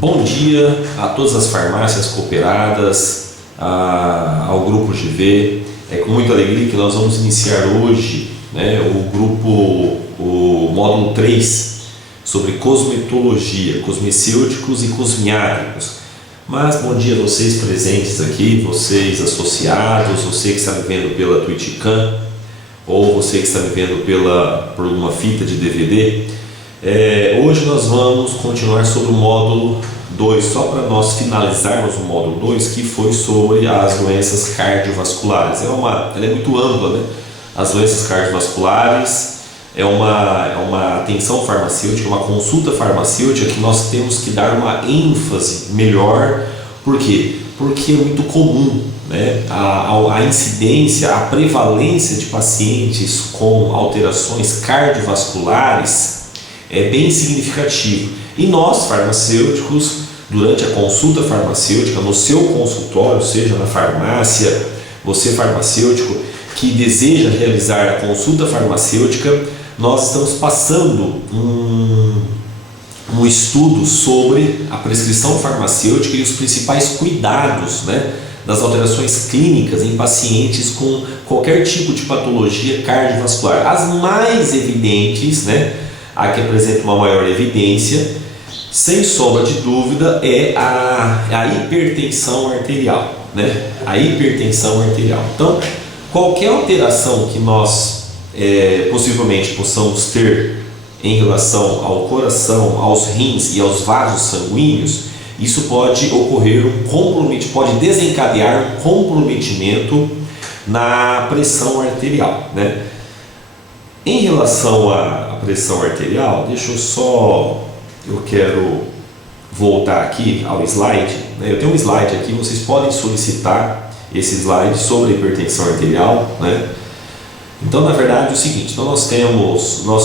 Bom dia a todas as farmácias cooperadas, ao Grupo GV. É com muita alegria que nós vamos iniciar hoje, o módulo 3 sobre cosmetologia, cosmecêuticos e cosmiáticos. Mas bom dia a vocês presentes aqui, vocês associados, você que está me vendo pela Twitchcam ou você que está me vendo por uma fita de DVD. Hoje nós vamos continuar sobre o módulo 2, só para nós finalizarmos o módulo 2, que foi sobre as doenças cardiovasculares. Ela é muito ampla, né? As doenças cardiovasculares é uma atenção farmacêutica, uma consulta farmacêutica que nós temos que dar uma ênfase melhor. Por quê? Porque é muito comum, né? A incidência, a prevalência de pacientes com alterações cardiovasculares é bem significativo. E nós, farmacêuticos, durante a consulta farmacêutica, no seu consultório, seja na farmácia, você farmacêutico que deseja realizar a consulta farmacêutica, nós estamos passando um estudo sobre a prescrição farmacêutica e os principais cuidados, né, das alterações clínicas em pacientes com qualquer tipo de patologia cardiovascular. As mais evidentes, né, a que apresenta uma maior evidência, sem sombra de dúvida, é a hipertensão arterial, né? A hipertensão arterial. Então, qualquer alteração que nós possivelmente possamos ter em relação ao coração, aos rins e aos vasos sanguíneos, isso pode ocorrer pode desencadear um comprometimento na pressão arterial, né? Em relação à pressão arterial, eu quero voltar aqui ao slide, né? Eu tenho um slide aqui, vocês podem solicitar esse slide sobre a hipertensão arterial, né? Então, na verdade, é o seguinte, então nós temos o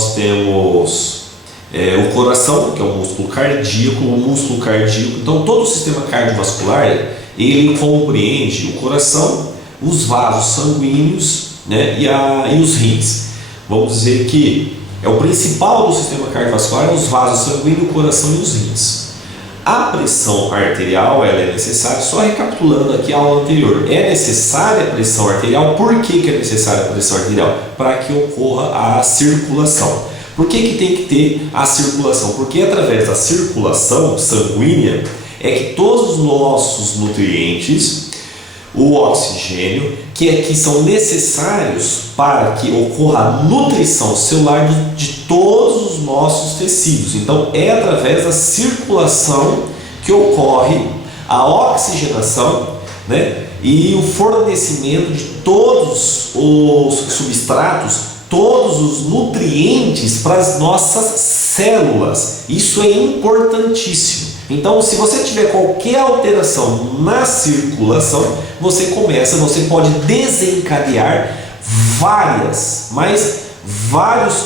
coração, que é o músculo cardíaco, então todo o sistema cardiovascular, ele compreende o coração, os vasos sanguíneos, né, e os rins. Vamos dizer que o principal do sistema cardiovascular é os vasos sanguíneos, o coração e os rins. A pressão arterial, ela é necessária, só recapitulando aqui a aula anterior, é necessária a pressão arterial. Por que é necessária a pressão arterial? Para que ocorra a circulação. Por que tem que ter a circulação? Porque através da circulação sanguínea é que todos os nossos nutrientes, o oxigênio, que são necessários para que ocorra a nutrição celular de todos os nossos tecidos. Então, é através da circulação que ocorre a oxigenação, né, e o fornecimento de todos os substratos, todos os nutrientes para as nossas células. Isso é importantíssimo. Então, se você tiver qualquer alteração na circulação, você pode desencadear vários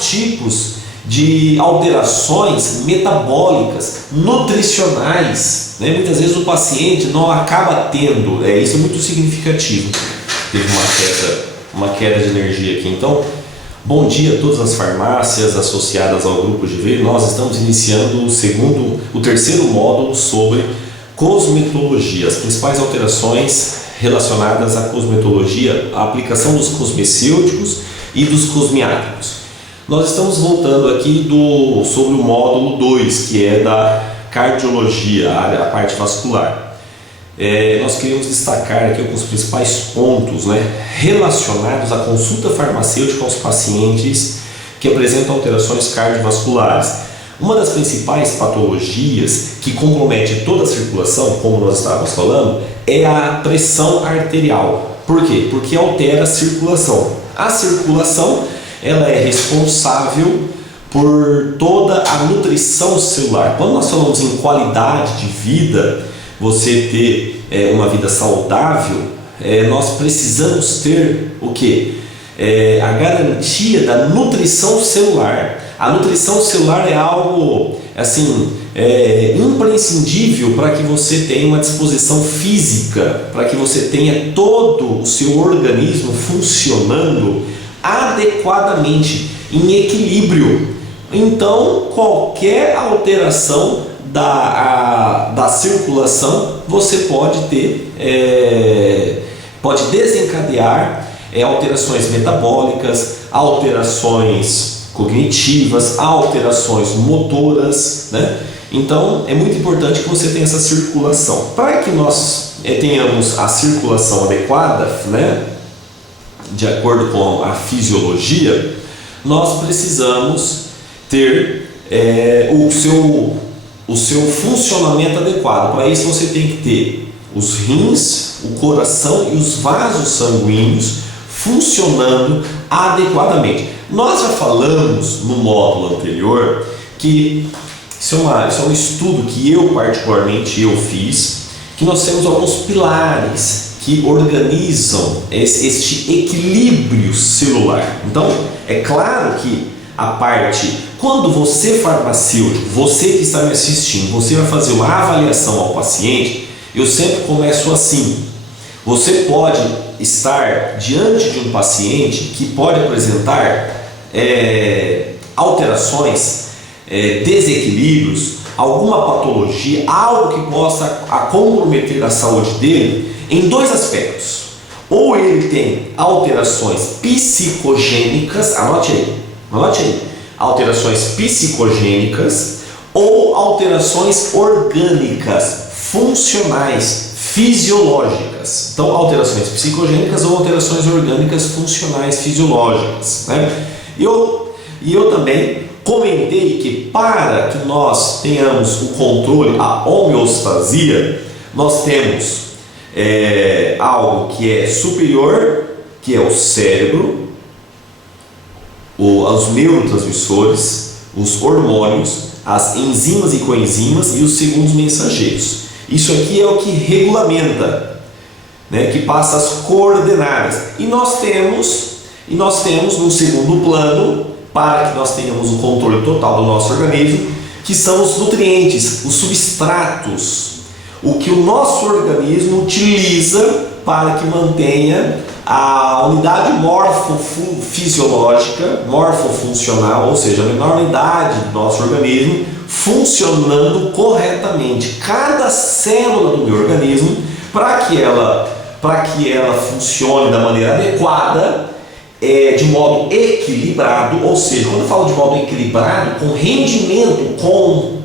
tipos de alterações metabólicas, nutricionais, né? Muitas vezes o paciente não acaba tendo, isso é muito significativo. Teve uma queda de energia aqui. Então, bom dia a todas as farmácias associadas ao Grupo GV. Nós estamos iniciando o terceiro módulo sobre cosmetologia, as principais alterações relacionadas à cosmetologia, a aplicação dos cosmecêuticos e dos cosmiáticos. Nós estamos voltando aqui sobre o módulo 2, que é da cardiologia, a parte vascular. Nós queremos destacar aqui alguns principais pontos, né, relacionados à consulta farmacêutica aos pacientes que apresentam alterações cardiovasculares. Uma das principais patologias que compromete toda a circulação, como nós estávamos falando, é a pressão arterial. Por quê? Porque altera a circulação. A circulação, ela é responsável por toda a nutrição celular. Quando nós falamos em qualidade de vida, você ter uma vida saudável, nós precisamos ter o quê? A garantia da nutrição celular. A nutrição celular é algo imprescindível para que você tenha uma disposição física, para que você tenha todo o seu organismo funcionando adequadamente, em equilíbrio. Então, qualquer alteração da da circulação, você pode pode desencadear alterações metabólicas, alterações cognitivas, alterações motoras, né? Então é muito importante que você tenha essa circulação. Para que nós tenhamos a circulação adequada, né, de acordo com a fisiologia, nós precisamos ter o seu funcionamento adequado. Para isso você tem que ter os rins, o coração e os vasos sanguíneos funcionando adequadamente. Nós já falamos no módulo anterior que isso é um estudo que eu particularmente fiz, que nós temos alguns pilares que organizam este equilíbrio celular. Então, é claro que quando você farmacêutico, você que está me assistindo, você vai fazer uma avaliação ao paciente, eu sempre começo assim: você pode estar diante de um paciente que pode apresentar alterações, desequilíbrios, alguma patologia, algo que possa comprometer a saúde dele em dois aspectos. Ou ele tem alterações psicogênicas, anote aí, alterações psicogênicas, ou alterações orgânicas, funcionais, fisiológicas. Então, alterações psicogênicas ou alterações orgânicas, funcionais, fisiológicas, né? E eu também comentei que para que nós tenhamos o controle, a homeostasia, nós temos algo que é superior, que é o cérebro, os neurotransmissores, os hormônios, as enzimas e coenzimas e os segundos mensageiros. Isso aqui é o que regulamenta, né, que passa as coordenadas. E nós temos no segundo plano, para que nós tenhamos o controle total do nosso organismo, que são os nutrientes, os substratos, o que o nosso organismo utiliza para que mantenha a unidade morfofisiológica, morfofuncional, ou seja, a menor unidade do nosso organismo funcionando corretamente. Cada célula do meu organismo, para que ela funcione da maneira adequada, de modo equilibrado, ou seja, quando eu falo de modo equilibrado, com rendimento, com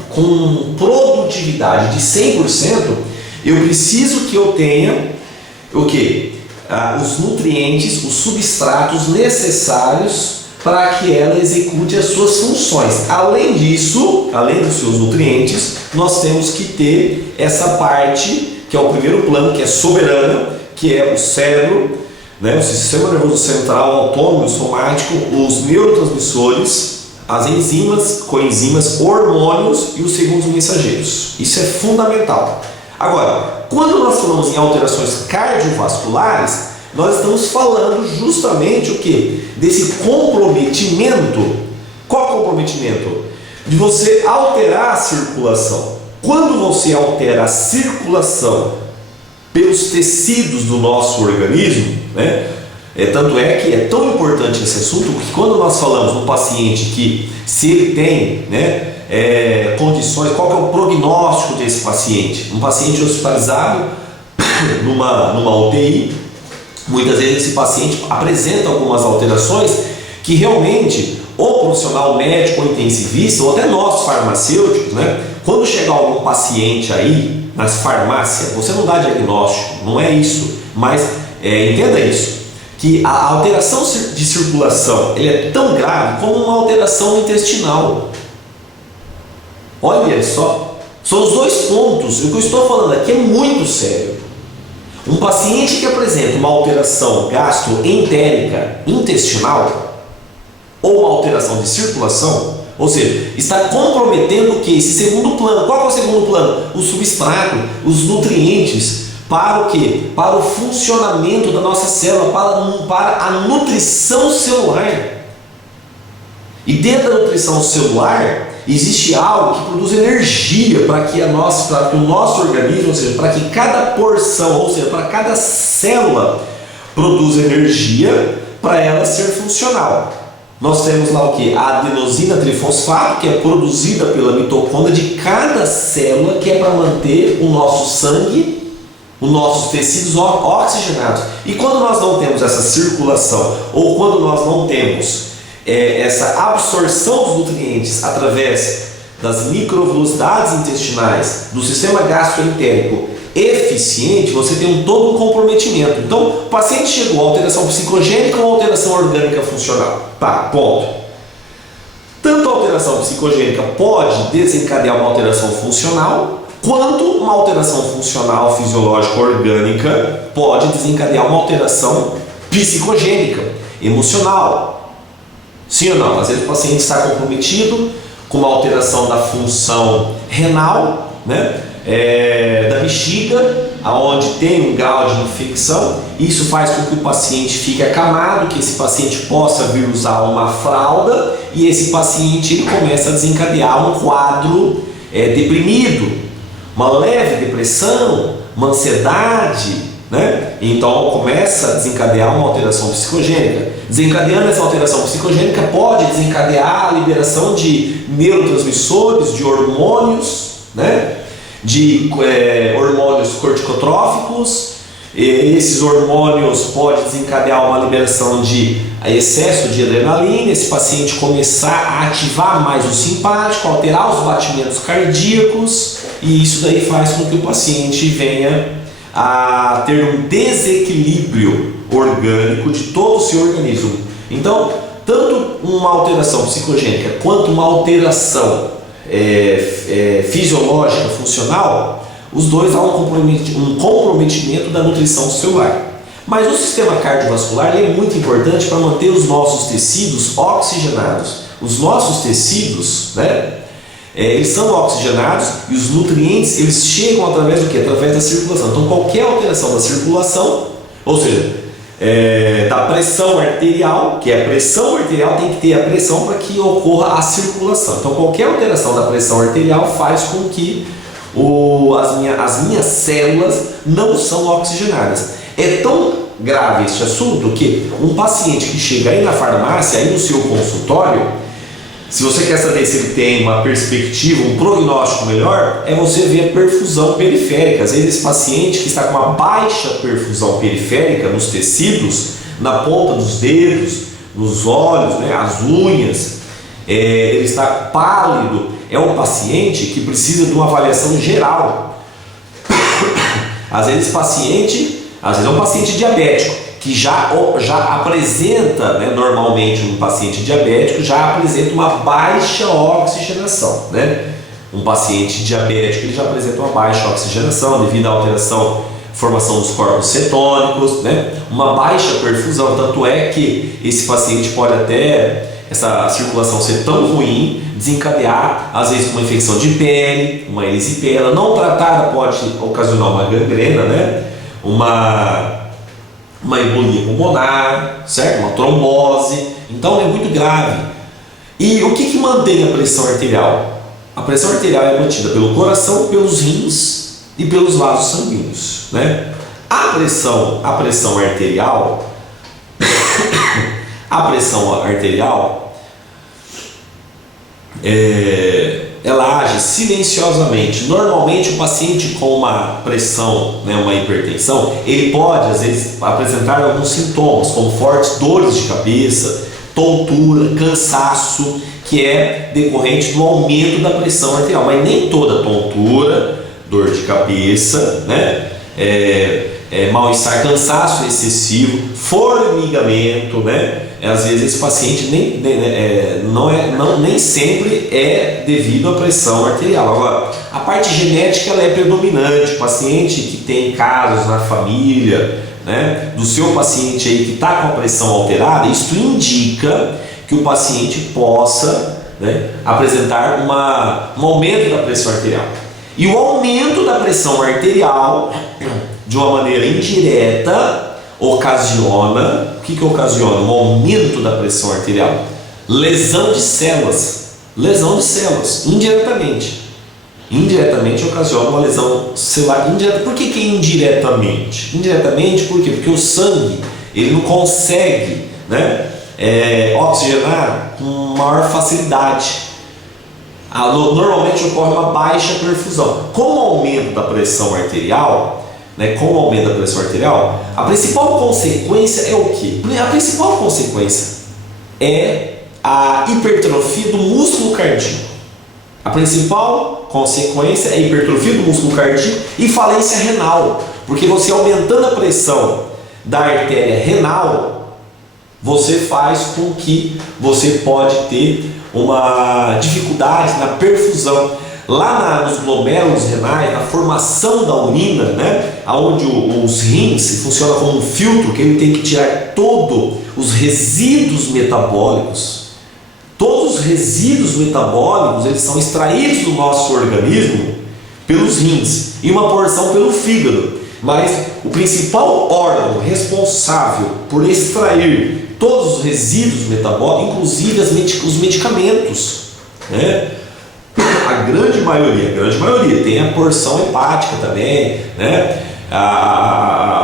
produtividade de 100%, eu preciso que eu tenha o quê? Os nutrientes, os substratos necessários para que ela execute as suas funções. Além disso, além dos seus nutrientes, nós temos que ter essa parte, que é o primeiro plano, que é soberana, que é o cérebro, né, o sistema nervoso central, autônomo, somático, os neurotransmissores, as enzimas, coenzimas, hormônios e os segundos mensageiros. Isso é fundamental. Agora, quando nós falamos em alterações cardiovasculares, nós estamos falando justamente o quê? Desse comprometimento. Qual comprometimento? De você alterar a circulação. Quando você altera a circulação pelos tecidos do nosso organismo, né? Tanto é que é tão importante esse assunto que quando nós falamos no paciente que se ele tem, né, condições, qual que é o prognóstico desse paciente? Um paciente hospitalizado numa UTI, muitas vezes esse paciente apresenta algumas alterações que realmente o profissional médico ou intensivista, ou até nós farmacêuticos, né, quando chegar algum paciente aí nas farmácias, você não dá diagnóstico, não é isso, mas entenda isso, que a alteração de circulação ele é tão grave como uma alteração intestinal. Olha só, são os dois pontos. O que eu estou falando aqui é muito sério. Um paciente que apresenta uma alteração gastroentérica intestinal ou uma alteração de circulação, ou seja, está comprometendo o que? Esse segundo plano. Qual é o segundo plano? O substrato, os nutrientes. Para o quê? Para o funcionamento da nossa célula, para a nutrição celular. E dentro da nutrição celular existe algo que produz energia para que o nosso organismo, ou seja, para que cada porção, ou seja, para cada célula produza energia para ela ser funcional. Nós temos lá o que? A adenosina trifosfato, que é produzida pela mitocôndria de cada célula, que é para manter o nosso sangue, os nossos tecidos oxigenados. E quando nós não temos essa circulação, ou quando nós não temos essa absorção dos nutrientes através das microvelocidades intestinais, do sistema gastroentérico eficiente, você tem todo um comprometimento. Então, o paciente chegou a alteração psicogênica ou alteração orgânica funcional? Tá, ponto. Tanto a alteração psicogênica pode desencadear uma alteração funcional, quanto uma alteração funcional fisiológica orgânica pode desencadear uma alteração psicogênica, emocional. Sim ou não? Às vezes o paciente está comprometido com uma alteração da função renal, né? Da bexiga, aonde tem um grau de infecção. Isso faz com que o paciente fique acamado, que esse paciente possa vir usar uma fralda, e esse paciente ele começa a desencadear um quadro deprimido, uma leve depressão, uma ansiedade, né? Então começa a desencadear uma alteração psicogênica. Desencadeando essa alteração psicogênica pode desencadear a liberação de neurotransmissores, de hormônios, né? De hormônios corticotróficos. Esses hormônios podem desencadear uma liberação de excesso de adrenalina, esse paciente começar a ativar mais o simpático, alterar os batimentos cardíacos, e isso daí faz com que o paciente venha a ter um desequilíbrio orgânico de todo o seu organismo. Então, tanto uma alteração psicogênica quanto uma alteração fisiológica, funcional, os dois há um comprometimento da nutrição celular. Mas o sistema cardiovascular é muito importante para manter os nossos tecidos oxigenados. Os nossos tecidos, né, eles são oxigenados, e os nutrientes eles chegam através do que? Através da circulação. Então qualquer alteração da circulação, ou seja, da pressão arterial, que é a pressão arterial tem que ter a pressão para que ocorra a circulação. Então qualquer alteração da pressão arterial faz com que as minhas células não são oxigenadas. É tão grave este assunto que um paciente que chega aí na farmácia, aí no seu consultório, se você quer saber se ele tem uma perspectiva, um prognóstico melhor, é você ver a perfusão periférica. Às vezes esse paciente que está com uma baixa perfusão periférica nos tecidos, na ponta dos dedos, nos olhos, né, as unhas, ele está pálido, é um paciente que precisa de uma avaliação geral. Às vezes é um paciente diabético, que já apresenta, né, normalmente um paciente diabético já apresenta uma baixa oxigenação, né? Um paciente diabético ele já apresenta uma baixa oxigenação devido à alteração, formação dos corpos cetônicos, né? Uma baixa perfusão, tanto é que esse paciente pode até, essa circulação ser tão ruim, desencadear às vezes uma infecção de pele, uma erisipela não tratada pode ocasionar uma gangrena, né? Uma embolia pulmonar, certo? Uma trombose. Então é muito grave. E o que mantém a pressão arterial? A pressão arterial é mantida pelo coração, pelos rins e pelos vasos sanguíneos, né? A pressão arterial ela age silenciosamente. Normalmente o paciente com uma pressão, né, uma hipertensão, ele pode às vezes apresentar alguns sintomas, como fortes dores de cabeça, tontura, cansaço, que é decorrente do aumento da pressão arterial. Mas nem toda tontura, dor de cabeça, né, mal-estar, cansaço excessivo, formigamento, né? Às vezes esse paciente nem sempre é devido à pressão arterial. Agora, a parte genética ela é predominante. O paciente que tem casos na família, né, do seu paciente aí que está com a pressão alterada, isso indica que o paciente possa, né, apresentar um aumento da pressão arterial. E o aumento da pressão arterial, de uma maneira indireta, ocasiona, o que ocasiona? Um aumento da pressão arterial, lesão de células, indiretamente ocasiona uma lesão celular indireta. Por que indiretamente? Indiretamente por quê? Porque o sangue ele não consegue, né, oxigenar com maior facilidade. Normalmente ocorre uma baixa perfusão. Com o aumento da pressão arterial, a principal consequência é o quê? A principal consequência é a hipertrofia do músculo cardíaco. A principal consequência é a hipertrofia do músculo cardíaco e falência renal, porque você aumentando a pressão da artéria renal, você faz com que você pode ter uma dificuldade na perfusão. Lá nos glomérulos renais, na formação da urina, né, onde os rins funcionam como um filtro, que ele tem que tirar todos os resíduos metabólicos. Todos os resíduos metabólicos, eles são extraídos do nosso organismo pelos rins e uma porção pelo fígado. Mas o principal órgão responsável por extrair todos os resíduos metabólicos, inclusive os medicamentos, né? A grande maioria tem a porção hepática também, né?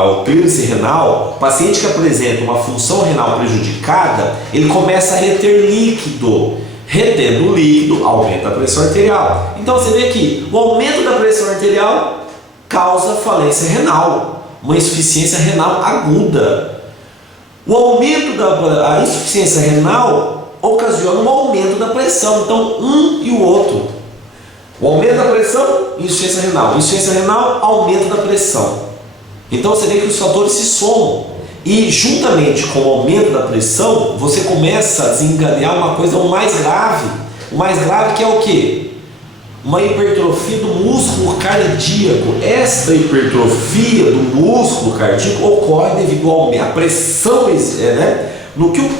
O clínice renal, o paciente que apresenta uma função renal prejudicada, ele começa a reter líquido. Retendo líquido, aumenta a pressão arterial. Então você vê que o aumento da pressão arterial causa falência renal, uma insuficiência renal aguda. O aumento da insuficiência renal ocasiona um aumento da pressão. Então, um e o outro. O aumento da pressão, insuficiência renal. Insuficiência renal, aumento da pressão. Então, você vê que os fatores se somam. E, juntamente com o aumento da pressão, você começa a desencadear uma coisa mais grave. O mais grave que é o quê? Uma hipertrofia do músculo cardíaco. Esta hipertrofia do músculo cardíaco ocorre devido à pressão, né?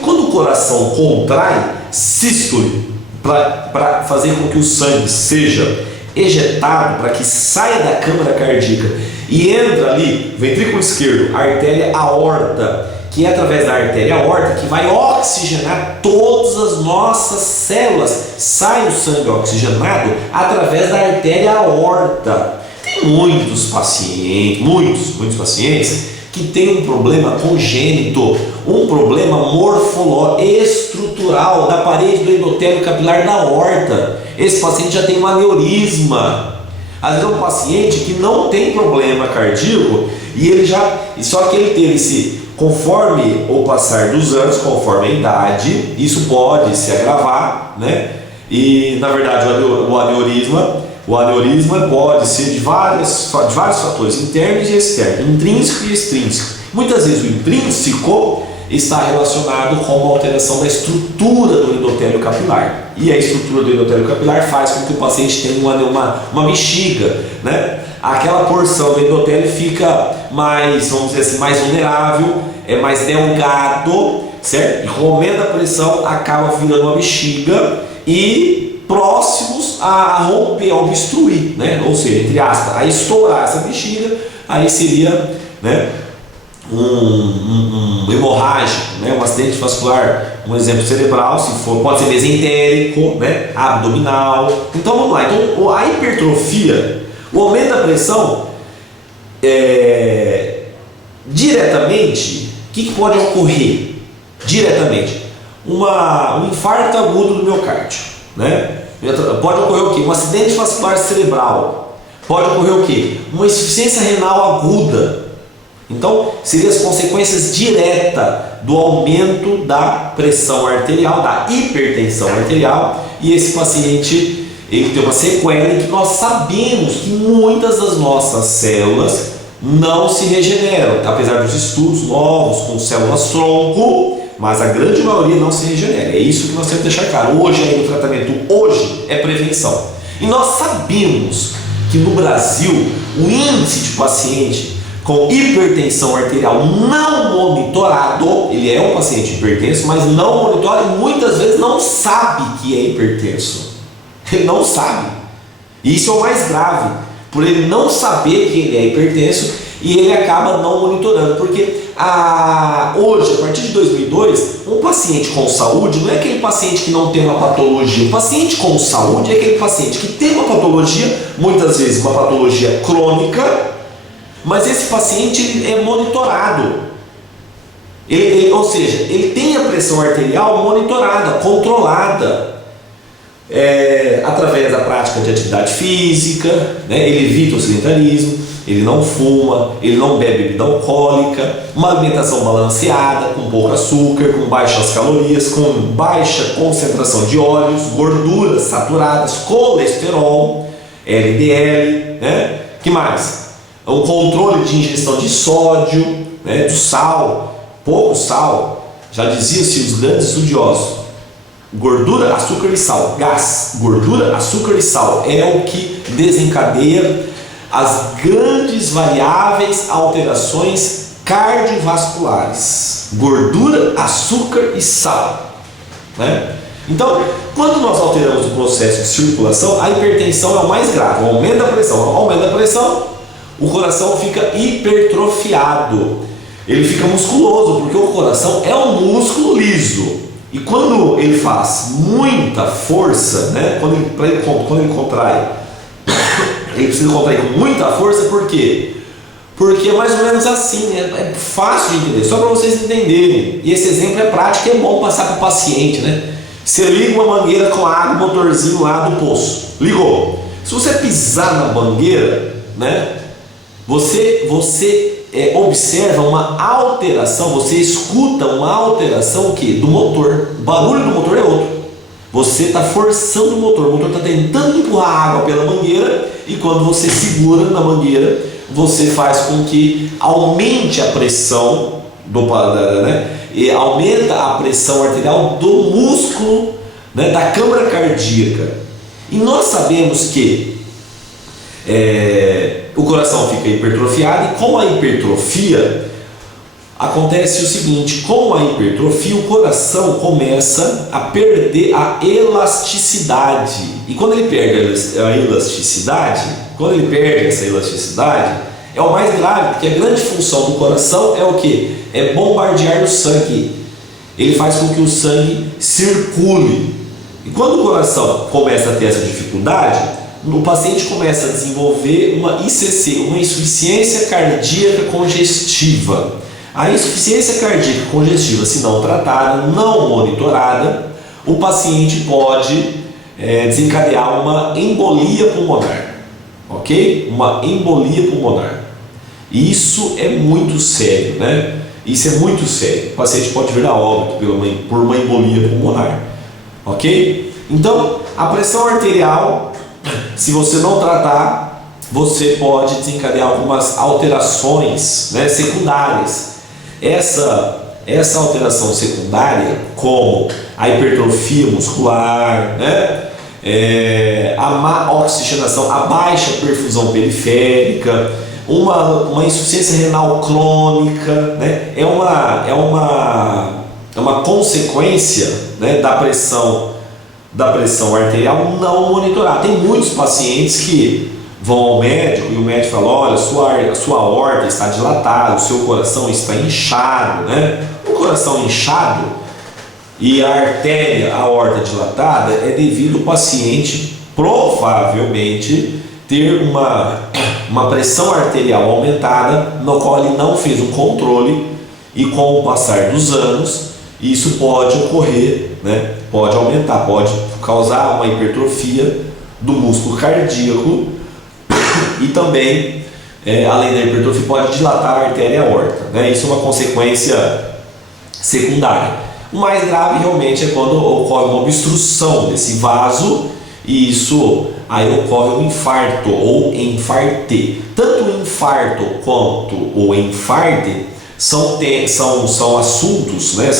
Quando o coração contrai, sístole, para fazer com que o sangue seja ejetado, para que saia da câmara cardíaca e entra ali, ventrículo esquerdo, artéria aorta, que é através da artéria aorta que vai oxigenar todas as nossas células. Sai o sangue oxigenado através da artéria aorta. Tem muitos pacientes que têm um problema congênito, um problema morfológico, estrutural da parede do endotélio capilar da aorta. Esse paciente já tem um aneurisma. Às vezes é um paciente que não tem problema cardíaco só que ele teve conforme o passar dos anos, conforme a idade, isso pode se agravar, né? E na verdade o aneurisma pode ser de vários fatores internos e externos, intrínseco e extrínseco. Muitas vezes o intrínseco está relacionado com uma alteração da estrutura do endotélio capilar. E a estrutura do endotélio capilar faz com que o paciente tenha uma bexiga, né? Aquela porção do endotélio fica mais, vamos dizer assim, mais vulnerável, é mais delgado, certo? E com o aumento da pressão acaba virando uma bexiga e próximos a romper, a obstruir, né? Ou seja, entre aspas, a estourar essa bexiga, aí seria, né, um hemorrágico, né? Um acidente vascular, um exemplo cerebral, se for, pode ser mesentérico, né? Abdominal. Então vamos lá, então a hipertrofia, o aumento da pressão, diretamente, o que pode ocorrer? Diretamente, um infarto agudo do miocárdio, né? Pode ocorrer o quê? Um acidente vascular cerebral. Pode ocorrer o quê? Uma insuficiência renal aguda. Então, seriam as consequências diretas do aumento da pressão arterial, da hipertensão arterial, e esse paciente ele tem uma sequela em que nós sabemos que muitas das nossas células não se regeneram, apesar dos estudos novos com células-tronco, mas a grande maioria não se regenera. É isso que nós temos que deixar claro. Hoje, o tratamento hoje é prevenção. E nós sabemos que no Brasil, o índice de paciente com hipertensão arterial não monitorado, ele é um paciente hipertenso, mas não monitorado e muitas vezes não sabe que é hipertenso. Ele não sabe. E isso é o mais grave, por ele não saber que ele é hipertenso e ele acaba não monitorando, porque hoje, a partir de 2002, um paciente com saúde não é aquele paciente que não tem uma patologia. O paciente com saúde é aquele paciente que tem uma patologia, muitas vezes uma patologia crônica, mas esse paciente ele é monitorado. Ou seja, ele tem a pressão arterial monitorada, controlada, através da prática de atividade física, né? Ele evita o sedentarismo, ele não fuma, ele não bebe bebida alcoólica, uma alimentação balanceada, com pouco açúcar, com baixas calorias, com baixa concentração de óleos, gorduras saturadas, colesterol, LDL, né? Que mais? Um controle de ingestão de sódio, né? Do sal, pouco sal. Já diziam-se os grandes estudiosos: gordura, açúcar e sal, gás, gordura, açúcar e sal é o que desencadeia as grandes variáveis alterações cardiovasculares. Gordura, açúcar e sal, né? Então, quando nós alteramos o processo de circulação, a hipertensão é o mais grave. Aumenta a pressão, o coração fica hipertrofiado, ele fica musculoso, porque o coração é um músculo liso. E quando ele faz muita força, né, quando ele contrai, ele precisa contrair com muita força. Por quê? Porque é mais ou menos assim, né? É fácil de entender, só para vocês entenderem. E esse exemplo é prático e é bom passar para o paciente, né? Você liga uma mangueira com água, motorzinho lá do poço, ligou. Se você pisar na mangueira, né, você observa uma alteração, você escuta uma alteração o quê? Do motor. O barulho do motor é outro. Você está forçando o motor está tentando empurrar água pela mangueira, e quando você segura na mangueira, você faz com que aumente a pressão e aumenta a pressão arterial do músculo, né, da câmara cardíaca. E nós sabemos que o coração fica hipertrofiado, e com a hipertrofia acontece o seguinte: com a hipertrofia o coração começa a perder a elasticidade. E quando ele perde essa elasticidade, é o mais grave, porque a grande função do coração é o que? É bombardear o sangue. Ele faz com que o sangue circule. E quando o coração começa a ter essa dificuldade, o paciente começa a desenvolver uma ICC, uma insuficiência cardíaca congestiva. A insuficiência cardíaca congestiva, se não tratada, não monitorada, o paciente pode desencadear uma embolia pulmonar, ok? Uma embolia pulmonar. Isso é muito sério, né? Isso é muito sério. O paciente pode vir a óbito por uma embolia pulmonar, ok? Então, a pressão arterial, se você não tratar, você pode desencadear algumas alterações, né, secundárias. Essa alteração secundária, como a hipertrofia muscular, né, a má oxigenação, a baixa perfusão periférica, uma insuficiência renal crônica, né, é uma consequência, né, da pressão arterial não monitorada. Tem muitos pacientes que vão ao médico e o médico fala: olha, sua aorta está dilatada, o seu coração está inchado, né? O coração inchado e a artéria, a aorta dilatada, é devido ao paciente provavelmente ter uma pressão arterial aumentada, no qual ele não fez um controle, e com o passar dos anos isso pode ocorrer, né? Pode aumentar, pode causar uma hipertrofia do músculo cardíaco. E também, além da hipertrofia, pode dilatar a artéria aorta, né? Isso é uma consequência secundária. O mais grave realmente é quando ocorre uma obstrução desse vaso, e isso aí ocorre um infarto ou enfarte. Tanto o infarto quanto o enfarte são assuntos, né?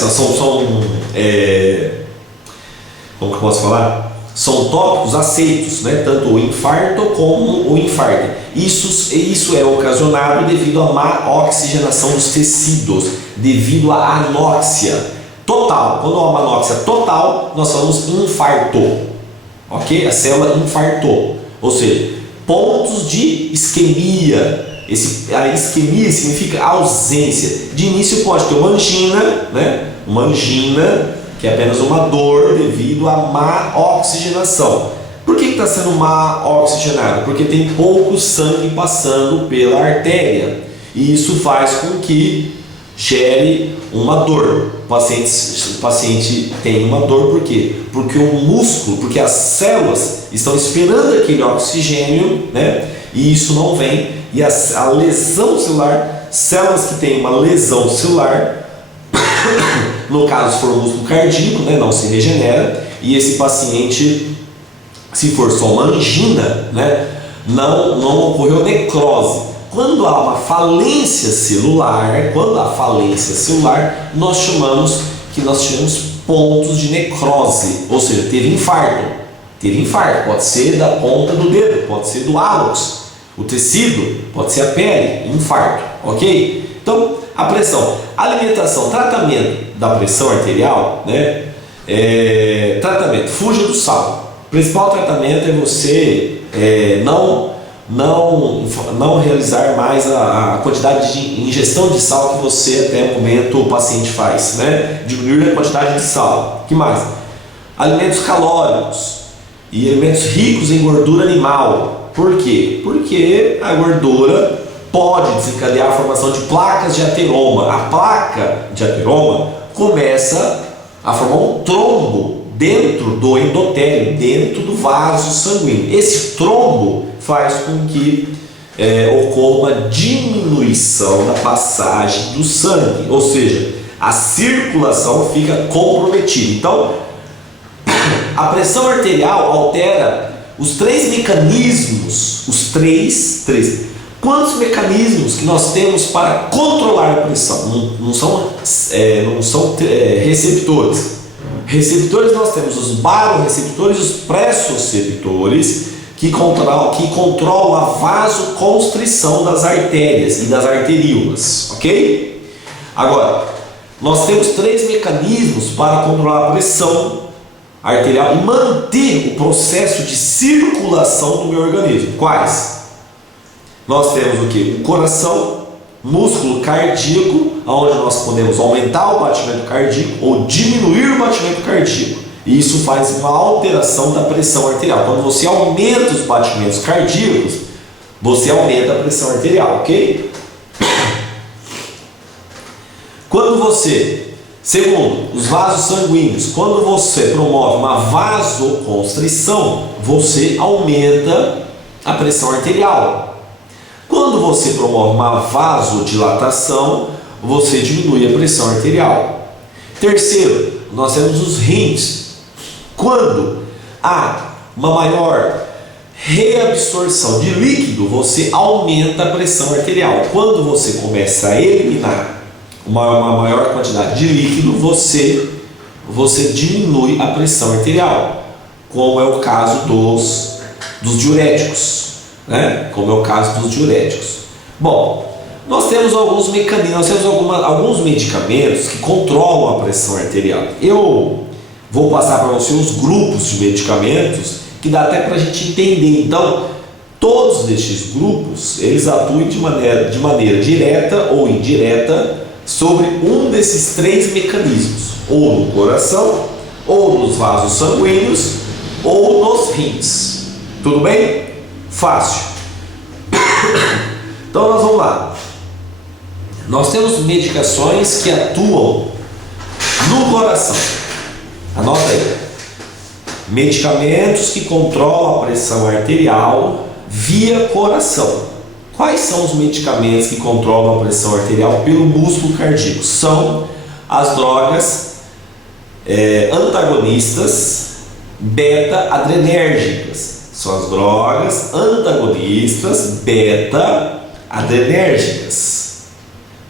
Como que eu posso falar? São tópicos aceitos, né? Tanto o infarto como o infarte. Isso é ocasionado devido à má oxigenação dos tecidos, devido à anóxia total. Quando há uma anóxia total, nós falamos infarto, ok? A célula infartou, ou seja, pontos de isquemia. A isquemia significa ausência. De início pode ter uma angina, né? Uma angina, que é apenas uma dor devido à má oxigenação. Por que está sendo má oxigenado? Porque tem pouco sangue passando pela artéria, e isso faz com que gere uma dor. O paciente tem uma dor por quê? Porque o músculo, porque as células estão esperando aquele oxigênio, né? E isso não vem, e a lesão celular, células que têm uma lesão celular, no caso se for um músculo cardíaco, né, não se regenera, e esse paciente, se for só uma angina, né, não ocorreu necrose. Quando há uma falência celular, nós chamamos que nós tivemos pontos de necrose, ou seja, teve infarto, pode ser da ponta do dedo, pode ser do hálux, o tecido, pode ser a pele, infarto, ok? Então, a pressão, alimentação, tratamento da pressão arterial, né? Tratamento, fuja do sal. O principal tratamento é você não realizar mais a quantidade de ingestão de sal que você até o momento o paciente faz, né? Diminuir a quantidade de sal. O que mais? Alimentos calóricos e alimentos ricos em gordura animal. Por quê? Porque a gordura pode desencadear a formação de placas de ateroma. A placa de ateroma começa a formar um trombo dentro do endotélio, dentro do vaso sanguíneo. Esse trombo faz com que ocorra uma diminuição da passagem do sangue, ou seja, a circulação fica comprometida. Então, a pressão arterial altera os três mecanismos, Quantos mecanismos que nós temos para controlar a pressão? Não são receptores. Receptores nós temos os baroreceptores e os pressoceptores que controlam a vasoconstrição das artérias e das arteríolas, ok? Agora, nós temos três mecanismos para controlar a pressão arterial e manter o processo de circulação do meu organismo. Quais? Nós temos o que? O coração, músculo cardíaco, onde nós podemos aumentar o batimento cardíaco ou diminuir o batimento cardíaco. E isso faz uma alteração da pressão arterial. Quando você aumenta os batimentos cardíacos, você aumenta a pressão arterial, ok? Quando você, segundo os vasos sanguíneos, quando você promove uma vasoconstrição, você aumenta a pressão arterial. Quando você promove uma vasodilatação, você diminui a pressão arterial. Terceiro, nós temos os rins. Quando há uma maior reabsorção de líquido, você aumenta a pressão arterial. Quando você começa a eliminar uma maior quantidade de líquido, você diminui a pressão arterial, como é o caso dos diuréticos. Né? Como é o caso dos diuréticos. Bom, nós temos alguns mecanismos, nós temos alguns medicamentos que controlam a pressão arterial. Eu vou passar para você os grupos de medicamentos que dá até para a gente entender. Então, todos estes grupos, eles atuam de maneira direta ou indireta sobre um desses três mecanismos, ou no coração, ou nos vasos sanguíneos, ou nos rins. Tudo bem? Fácil. Então nós vamos lá. Nós temos medicações que atuam no coração. Anota aí. Medicamentos que controlam a pressão arterial via coração. Quais são os medicamentos que controlam a pressão arterial pelo músculo cardíaco? São as drogas antagonistas beta-adrenérgicas. São as drogas antagonistas beta-adrenérgicas,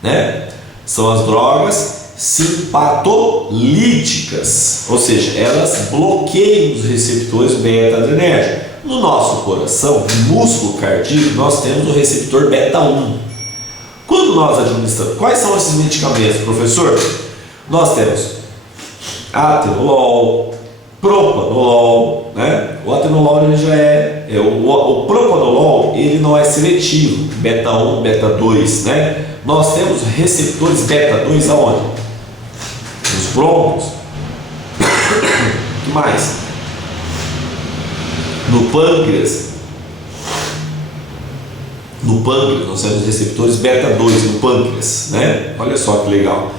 né? São as drogas simpatolíticas, ou seja, elas bloqueiam os receptores beta-adrenérgicos. No nosso coração, no músculo cardíaco, nós temos o receptor beta-1. Quando nós administramos, quais são esses medicamentos, professor? Nós temos atenolol, propanolol, né? O atenolol ele já o propanolol ele não é seletivo, beta-1, beta-2, né? Nós temos receptores beta-2 aonde? Nos brônquios. O que mais? No pâncreas. no pâncreas, nós temos receptores beta 2 no pâncreas, né? Olha só que legal.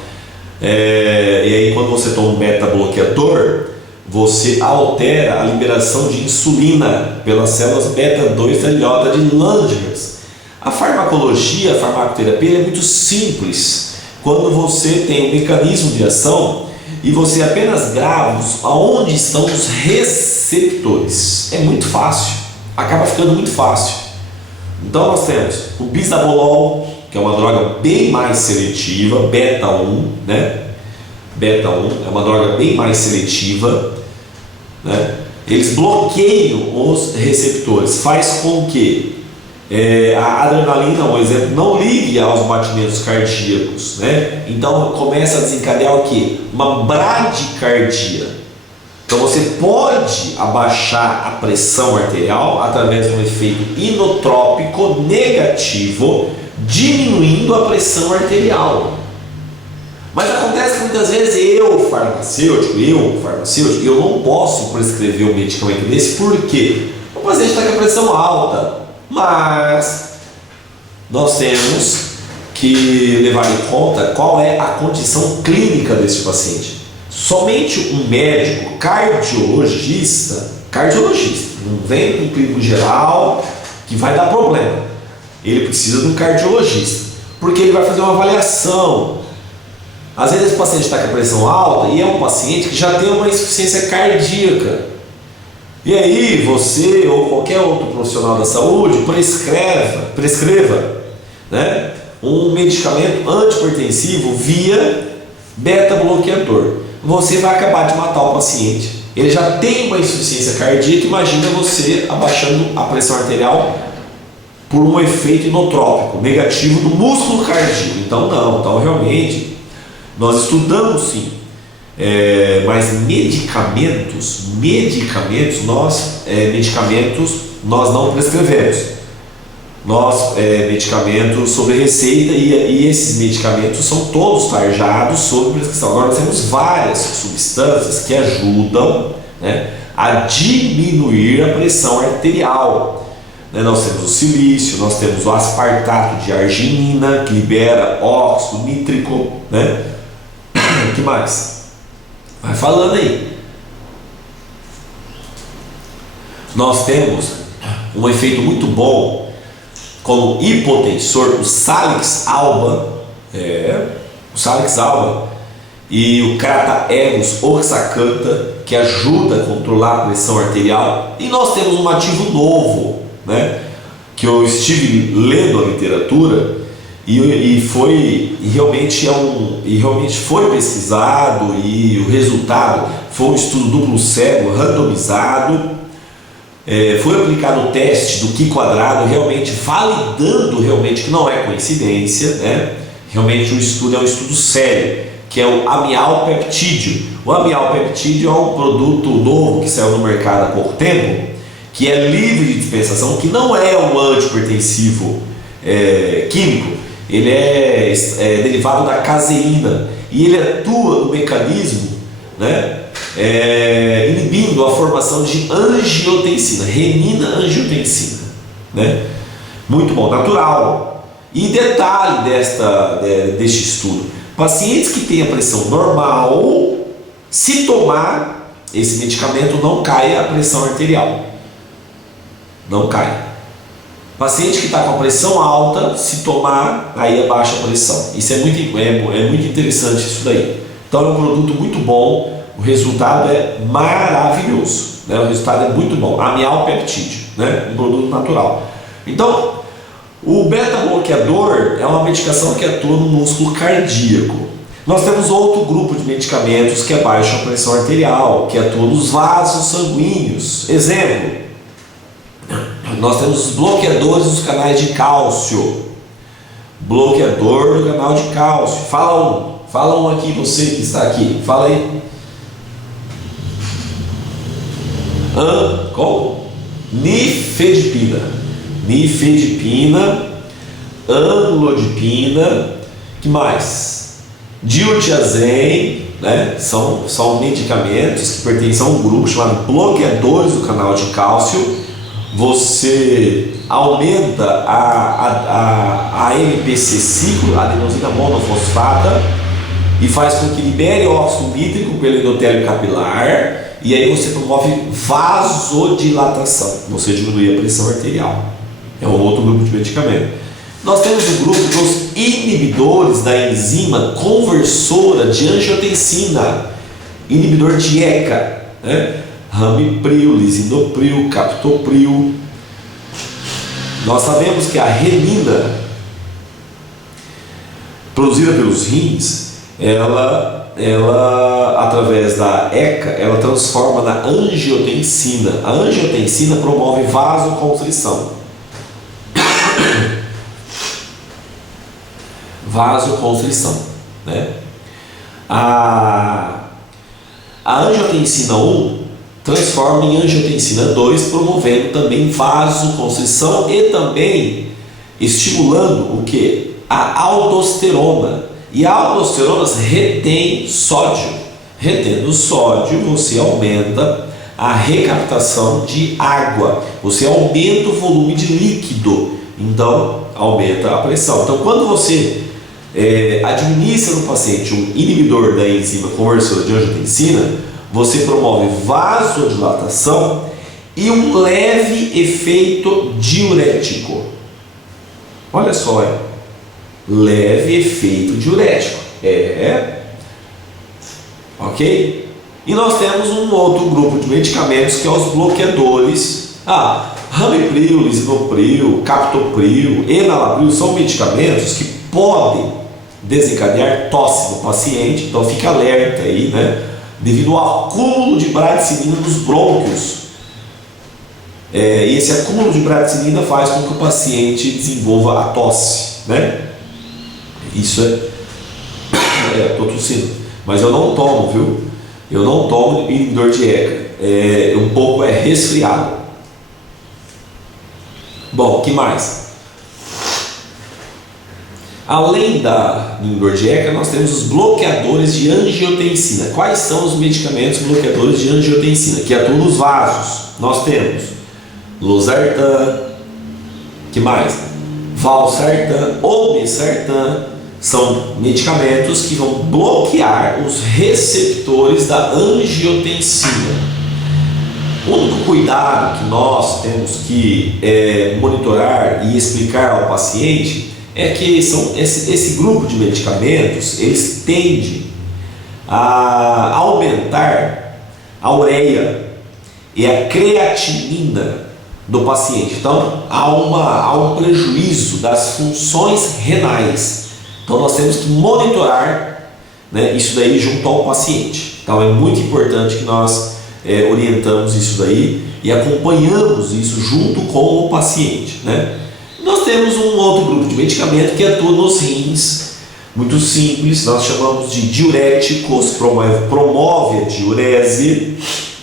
E aí quando você toma um beta bloqueador, você altera a liberação de insulina pelas células beta 2 da ilhota de Langerhans. A farmacologia, a farmacoterapia é muito simples quando você tem um mecanismo de ação e você apenas grava aonde estão os receptores. É muito fácil, acaba ficando muito fácil. Então nós temos o bisabolol, que é uma droga bem mais seletiva, beta 1, né? Beta 1 é uma droga bem mais seletiva, né? Eles bloqueiam os receptores, faz com que a adrenalina, por exemplo, não ligue aos batimentos cardíacos, né? Então começa a desencadear o que? Uma bradicardia. Então você pode abaixar a pressão arterial através de um efeito inotrópico negativo, diminuindo a pressão arterial. Mas acontece que muitas vezes eu farmacêutico, eu não posso prescrever um medicamento desse, porque o paciente está com a pressão alta. Mas nós temos que levar em conta qual é a condição clínica desse paciente. Somente um médico cardiologista, não vem um clínico geral que vai dar problema. Ele precisa de um cardiologista, porque ele vai fazer uma avaliação. Às vezes esse paciente está com a pressão alta e é um paciente que já tem uma insuficiência cardíaca. E aí você ou qualquer outro profissional da saúde prescreva, né, um medicamento antihipertensivo via beta-bloqueador. Você vai acabar de matar o paciente. Ele já tem uma insuficiência cardíaca, imagina você abaixando a pressão arterial por um efeito inotrópico negativo do músculo cardíaco. Então não, então realmente nós estudamos sim. Mas medicamentos nós não prescrevemos. Medicamentos sobre receita e esses medicamentos são todos tarjados sob prescrição. Agora nós temos várias substâncias que ajudam, né, a diminuir a pressão arterial. Nós temos o silício, nós temos o aspartato de arginina, que libera óxido nítrico, né? O que mais? Vai falando aí. Nós temos um efeito muito bom como hipotensor, o Salix alba, e o Crataegus oxacanta, que ajuda a controlar a pressão arterial. E nós temos um ativo novo, né, que eu estive lendo a literatura e realmente foi pesquisado, e o resultado foi um estudo duplo cego, randomizado, foi aplicado o teste do Q quadrado, realmente validando realmente que não é coincidência, né? Realmente o estudo é um estudo sério, que é o amialpeptídeo. O amialpeptídeo é um produto novo que saiu no mercado há pouco tempo, que é livre de dispensação, que não é um antihipertensivo químico. Ele é derivado da caseína e ele atua no mecanismo, né, inibindo a formação de angiotensina, renina-angiotensina, né? Muito bom, natural. E detalhe deste estudo: pacientes que têm a pressão normal, se tomar esse medicamento, não cai a pressão arterial, não cai. Paciente que está com a pressão alta, se tomar, aí abaixa a pressão. Isso é muito interessante isso daí. Então é um produto muito bom, o resultado é maravilhoso, né? O resultado é muito bom. Amialpeptídeo, né? Um produto natural. Então, o beta-bloqueador é uma medicação que atua no músculo cardíaco. Nós temos outro grupo de medicamentos que abaixam a pressão arterial, que atuam nos vasos sanguíneos. Exemplo: nós temos os bloqueadores dos canais de cálcio. Bloqueador do canal de cálcio. Fala um aqui, você que está aqui. Fala aí. Como? Nifedipina, amlodipina, que mais? Diltiazem, né? São medicamentos que pertencem a um grupo chamado bloqueadores do canal de cálcio. Você aumenta a MPC ciclo, adenosina monofosfata, e faz com que libere óxido nítrico pelo endotélio capilar, e aí você promove vasodilatação, você diminui a pressão arterial. É um outro grupo de medicamento. Nós temos o grupo dos inibidores da enzima conversora de angiotensina, inibidor de ECA, né? Ramipril, lisinopril, captopril. Nós sabemos que a renina produzida pelos rins, ela através da ECA, ela transforma na angiotensina. A angiotensina promove vasoconstrição. Vasoconstrição, né? A angiotensina 1 transforma em angiotensina 2, promovendo também vasoconstrição e também estimulando o que? A aldosterona. E a aldosterona retém sódio. Retendo sódio, você aumenta a recaptação de água, você aumenta o volume de líquido, então aumenta a pressão. Então, quando você administra no paciente um inibidor da enzima conversora de angiotensina, você promove vasodilatação e um leve efeito diurético. Olha só, leve efeito diurético. Ok? E nós temos um outro grupo de medicamentos que é os bloqueadores. Ramipril, lisinopril, captopril, enalapril são medicamentos que podem desencadear tosse no paciente, então fica alerta aí, né? Devido ao acúmulo de bradicinina nos brônquios. Esse acúmulo de bradicinina faz com que o paciente desenvolva a tosse, né? Isso estou tossindo, mas eu não tomo, viu? Eu não tomo inibidor de ECA, um pouco resfriado. Bom, que mais? Além do inibidor de ECA, nós temos os bloqueadores de angiotensina. Quais são os medicamentos bloqueadores de angiotensina que atuam nos vasos? Nós temos losartan, que mais? Valsartan, olmesartan. São medicamentos que vão bloquear os receptores da angiotensina. O único cuidado que nós temos que monitorar e explicar ao paciente é que esse grupo de medicamentos, eles tendem a aumentar a ureia e a creatinina do paciente. Então há um prejuízo das funções renais. Então nós temos que monitorar, né, isso daí junto ao paciente. Então é muito importante que nós orientamos isso daí e acompanhamos isso junto com o paciente, né? Nós temos um outro grupo de medicamento que atua nos rins, muito simples, nós chamamos de diuréticos, promove a diurese,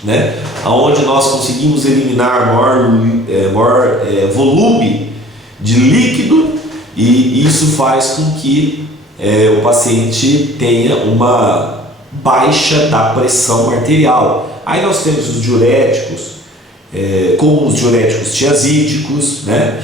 né? Onde nós conseguimos eliminar maior volume de líquido, e isso faz com que o paciente tenha uma baixa da pressão arterial. Aí nós temos os diuréticos, como os diuréticos tiazídicos, né?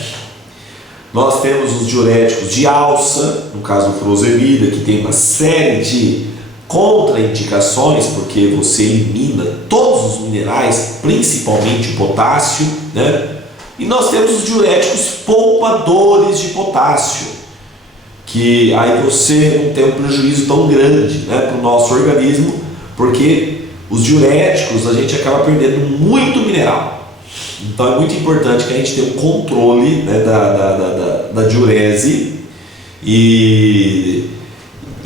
Nós temos os diuréticos de alça, no caso do furosemida, que tem uma série de contraindicações, porque você elimina todos os minerais, principalmente o potássio, né? E nós temos os diuréticos poupadores de potássio, que aí você não tem um prejuízo tão grande, né, para o nosso organismo, porque os diuréticos a gente acaba perdendo muito mineral. Então é muito importante que a gente tenha um controle, né, da diurese, e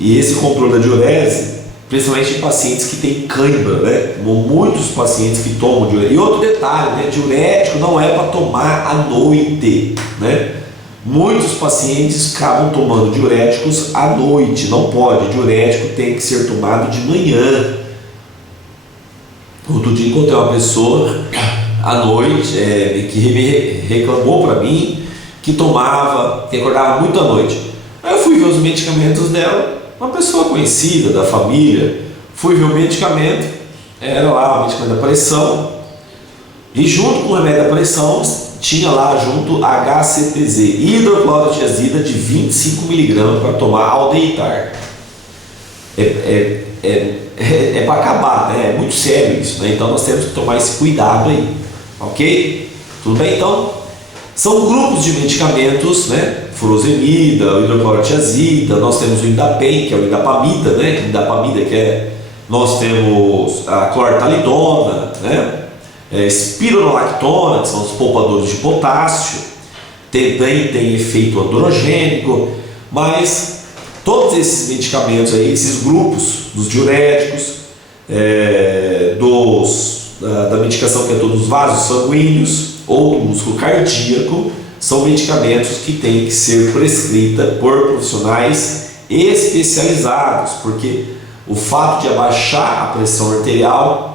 esse controle da diurese, principalmente em pacientes que têm cãibra, né? Muitos pacientes que tomam diurético. E outro detalhe, né? Diurético não é para tomar à noite, né? Muitos pacientes acabam tomando diuréticos à noite, não pode. Diurético tem que ser tomado de manhã. Outro dia encontrei uma pessoa à noite que reclamou para mim que acordava muito à noite. Aí eu fui ver os medicamentos dela, uma pessoa conhecida da família, fui ver o medicamento, era lá o medicamento da pressão, e junto com o remédio da pressão tinha lá junto HCTZ, hidroclorotiazida de 25 mg para tomar ao deitar. É para acabar, né? É muito sério isso, né? Então nós temos que tomar esse cuidado aí, ok? Tudo bem? Então, são grupos de medicamentos, né? Furosemida, hidroclorotiazida, nós temos o Indapem, que é o indapamida, né? Indapamida, nós temos a clortalidona, né? Espironolactona, que são os poupadores de potássio, também tem efeito androgênico, mas todos esses medicamentos aí, esses grupos dos diuréticos, da medicação que atua nos vasos sanguíneos ou do músculo cardíaco, são medicamentos que têm que ser prescritos por profissionais especializados, porque o fato de abaixar a pressão arterial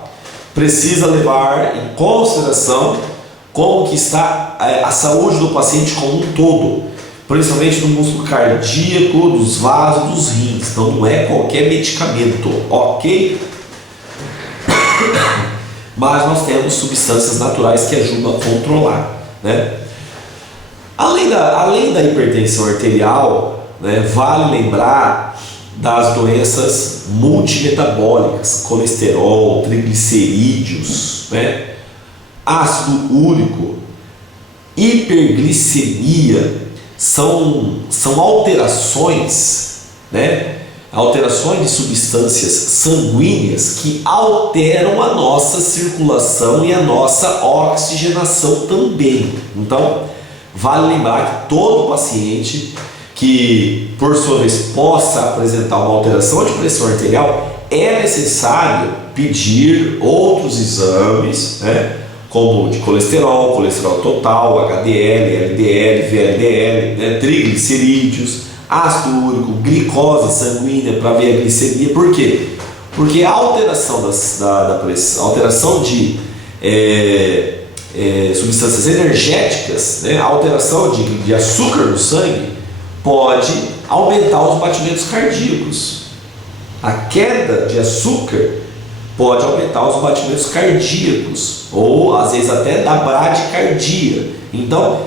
precisa levar em consideração como que está a saúde do paciente como um todo, principalmente do músculo cardíaco, dos vasos, dos rins. Então não é qualquer medicamento, ok? Mas nós temos substâncias naturais que ajudam a controlar, né? Além da hipertensão arterial, né, vale lembrar das doenças multimetabólicas, colesterol, triglicerídeos, né, ácido úrico, hiperglicemia, são alterações, né, alterações de substâncias sanguíneas que alteram a nossa circulação e a nossa oxigenação também. Então, vale lembrar que todo paciente que, por sua vez, possa apresentar uma alteração de pressão arterial, é necessário pedir outros exames, né, como de colesterol total, HDL, LDL, VLDL, né, triglicerídeos, ácido úrico, glicose sanguínea para ver a glicemia. Por quê? Porque a alteração da pressão, alteração de substâncias energéticas, né, a alteração de açúcar no sangue pode aumentar os batimentos cardíacos. A queda de açúcar pode aumentar os batimentos cardíacos, ou às vezes até dar bradicardia. Então,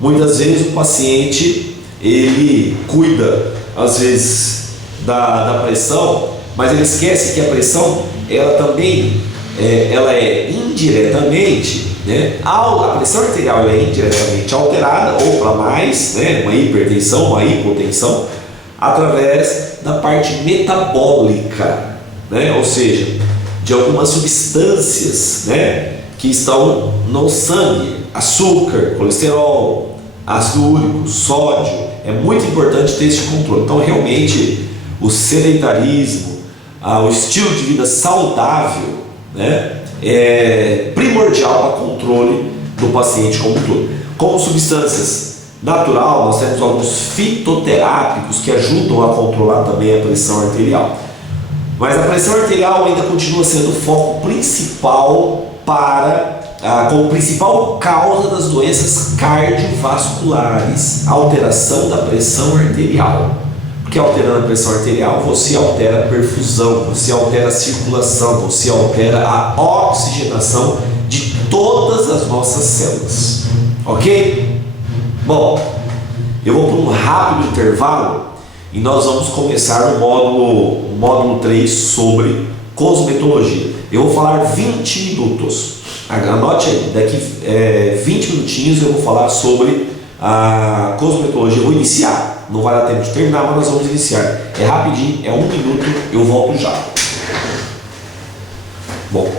muitas vezes o paciente ele cuida às vezes da pressão, mas ele esquece que a pressão ela também ela é indiretamente, né, a pressão arterial ela é indiretamente alterada, ou para mais, né, uma hipertensão, uma hipotensão, através da parte metabólica, né, ou seja, de algumas substâncias, né, que estão no sangue, açúcar, colesterol, ácido úrico, sódio. É muito importante ter esse controle. Então, realmente, o sedentarismo, o estilo de vida saudável, né, é primordial para o controle do paciente como um todo. Como substâncias natural, nós temos alguns fitoterápicos que ajudam a controlar também a pressão arterial. Mas a pressão arterial ainda continua sendo o foco principal como principal causa das doenças cardiovasculares, a alteração da pressão arterial. Porque alterando a pressão arterial, você altera a perfusão, você altera a circulação, você altera a oxigenação de todas as nossas células. Ok? Bom, eu vou para um rápido intervalo e nós vamos começar o módulo 3 sobre cosmetologia. Eu vou falar 20 minutos. Anote aí, daqui 20 minutinhos eu vou falar sobre a cosmetologia. Eu vou iniciar, não vai dar tempo de terminar, mas nós vamos iniciar. É rapidinho, é 1 minuto, eu volto já. Bom,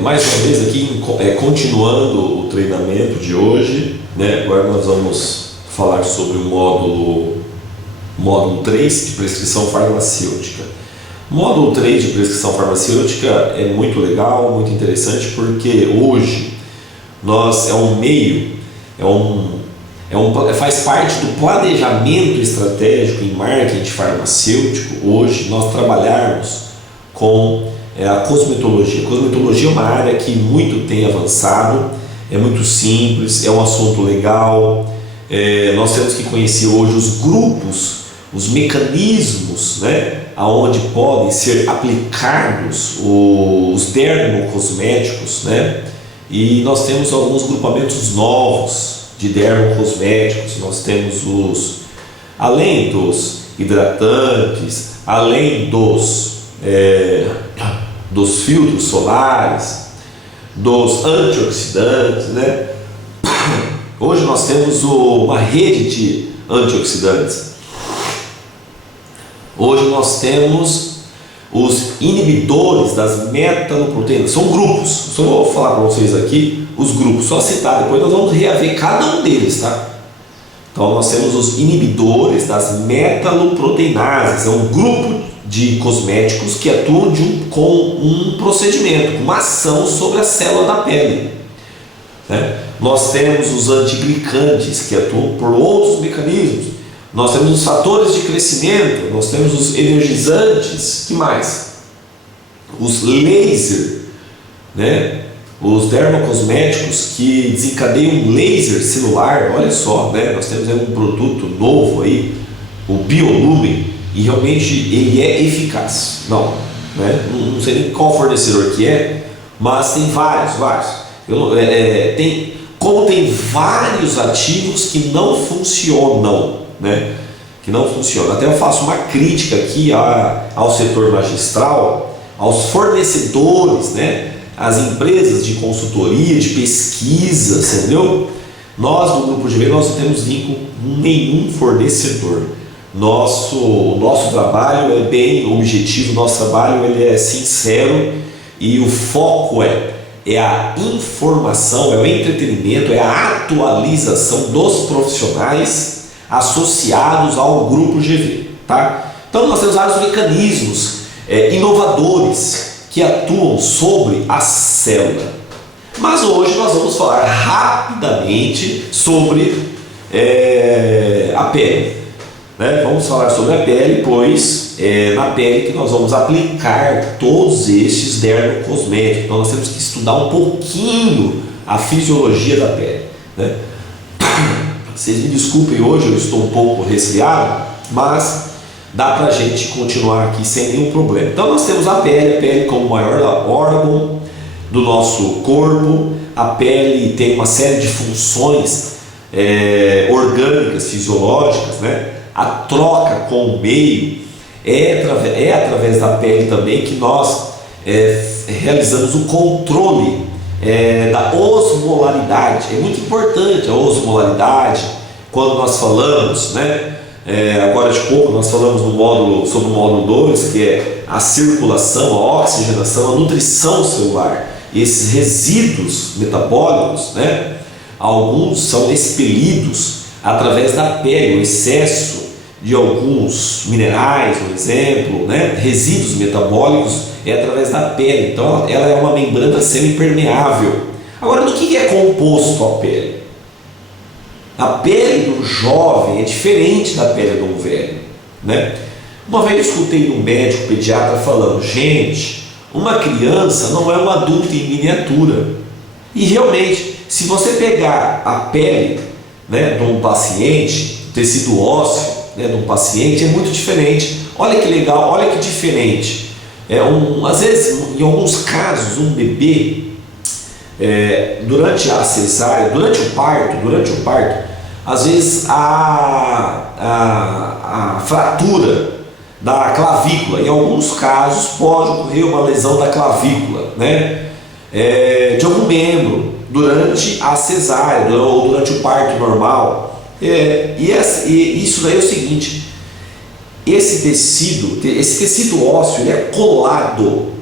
mais uma vez aqui, continuando o treinamento de hoje, né? Agora nós vamos falar sobre o módulo 3 de prescrição farmacêutica. O módulo 3 de prescrição farmacêutica é muito legal, muito interessante, porque hoje faz parte do planejamento estratégico em marketing farmacêutico. Hoje nós trabalharmos com a cosmetologia. A cosmetologia é uma área que muito tem avançado, é muito simples, é um assunto legal. Nós temos que conhecer hoje os grupos, os mecanismos, né, aonde podem ser aplicados os dermocosméticos, né, E nós temos alguns grupamentos novos de dermocosméticos. Nós temos além dos hidratantes, além dos filtros solares, dos antioxidantes, né? Hoje nós temos uma rede de antioxidantes. Hoje nós temos os inibidores das metaloproteínas. São grupos. Só vou falar para vocês aqui os grupos, só citar, depois nós vamos reaver cada um deles, tá? Então nós temos os inibidores das metaloproteinases. É um grupo de cosméticos que atuam com um procedimento, com uma ação sobre a célula da pele, né? Nós temos os antiglicantes, que atuam por outros mecanismos. Nós temos os fatores de crescimento, nós temos os energizantes, que mais? Os laser, né? Os dermocosméticos que desencadeiam um laser celular, olha só, né? Nós temos aí um produto novo aí, o Biolumen, e realmente ele é eficaz. Não, né? Não sei nem qual fornecedor que é, mas tem vários. Tem vários ativos que não funcionam, né? Que não funcionam. Até eu faço uma crítica aqui ao setor magistral, aos fornecedores, né? Às empresas de consultoria, de pesquisa, entendeu? Nós no Grupo GV nós não temos vínculo com nenhum fornecedor. Nosso trabalho é bem objetivo, nosso trabalho ele é sincero e o foco é a informação, é o entretenimento, é a atualização dos profissionais associados ao Grupo GV, tá? Então nós temos vários mecanismos inovadores que atuam sobre a célula. Mas hoje nós vamos falar rapidamente sobre a pele, né? Vamos falar sobre a pele, pois é na pele que nós vamos aplicar todos estes dermocosméticos. Então nós temos que estudar um pouquinho a fisiologia da pele, né? Vocês me desculpem, hoje eu estou um pouco resfriado, mas dá pra gente continuar aqui sem nenhum problema. Então nós temos a pele como o maior órgão do nosso corpo. A pele tem uma série de funções orgânicas, fisiológicas, né? A troca com o meio é através da pele também que nós realizamos o controle da osmolaridade. É muito importante a osmolaridade quando nós falamos, né? Agora de pouco nós falamos sobre o módulo 2, que é a circulação, a oxigenação, a nutrição celular. E esses resíduos metabólicos, né? Alguns são expelidos através da pele, o excesso de alguns minerais, por exemplo, né? Resíduos metabólicos é através da pele. Então ela é uma membrana semipermeável. Agora, do que é composto a pele? A pele do jovem é diferente da pele do velho, né? Uma vez eu escutei um médico pediatra falando: gente, uma criança não é um adulto em miniatura. E realmente, se você pegar a pele, né, de um paciente, tecido ósseo, né, de um paciente, é muito diferente. Olha que legal, olha que diferente. Às vezes, em alguns casos, um bebê, durante a cesárea, durante o parto, às vezes a fratura da clavícula, em alguns casos pode ocorrer uma lesão da clavícula, né? De algum membro durante a cesárea ou durante o parto normal. E isso daí é o seguinte: esse tecido ósseo ele é colado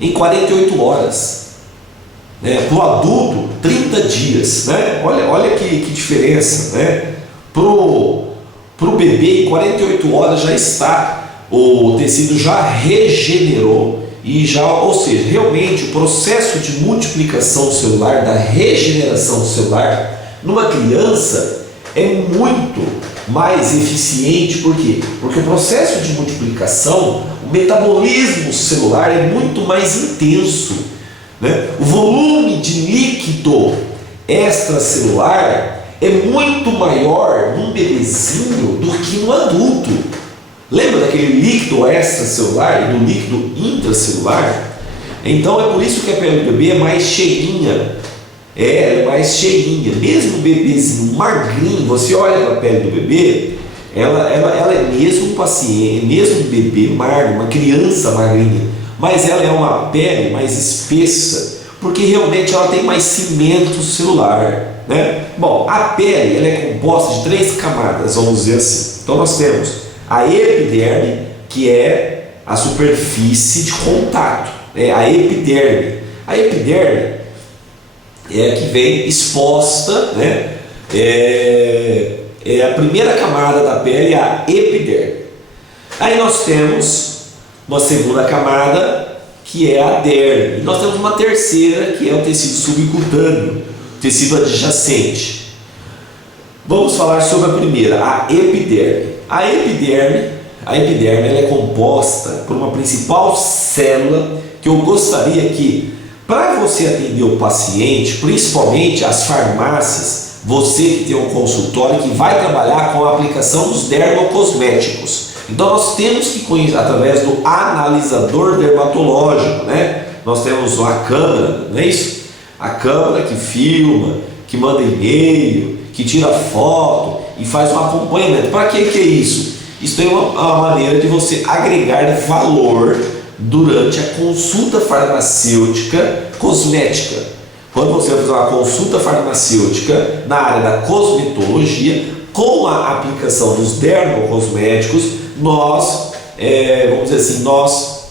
em 48 horas. Para o adulto, 30 dias, né? Olha que diferença, né? Para o bebê, em 48 horas já está, o tecido já regenerou ou seja, realmente o processo de multiplicação celular, da regeneração celular numa criança é muito mais eficiente. Por quê? Porque o processo de multiplicação, o metabolismo celular é muito mais intenso, né? O volume de líquido extracelular é muito maior num bebezinho do que no adulto. Lembra daquele líquido extracelular e do líquido intracelular? Então é por isso que a pele do bebê é mais cheinha, Ela é mais cheinha. Mesmo o bebezinho magrinho, você olha para a pele do bebê, ela é mesmo um paciente, mesmo um bebê magro, uma criança magrinha, mas ela é uma pele mais espessa, porque realmente ela tem mais cimento celular, né? Bom, a pele ela é composta de 3 camadas, vamos dizer assim. Então nós temos a epiderme, que é a superfície de contato, a epiderme. A epiderme é a que vem exposta, né? É a primeira camada da pele, a epiderme. Aí nós temos uma segunda camada, que é a derme. E nós temos uma terceira, que é o tecido subcutâneo, tecido adjacente. Vamos falar sobre a primeira, a epiderme. A epiderme ela é composta por uma principal célula que eu gostaria que, para você atender o paciente, principalmente as farmácias, você que tem um consultório que vai trabalhar com a aplicação dos dermocosméticos. Então nós temos que conhecer através do analisador dermatológico, né? Nós temos a câmera, não é isso? A câmera que filma, que manda e-mail, que tira foto e faz um acompanhamento. Para que é isso? Isso é uma maneira de você agregar valor durante a consulta farmacêutica cosmética. Quando você vai fazer uma consulta farmacêutica na área da cosmetologia, com a aplicação dos dermocosméticos, nós, vamos dizer assim, nós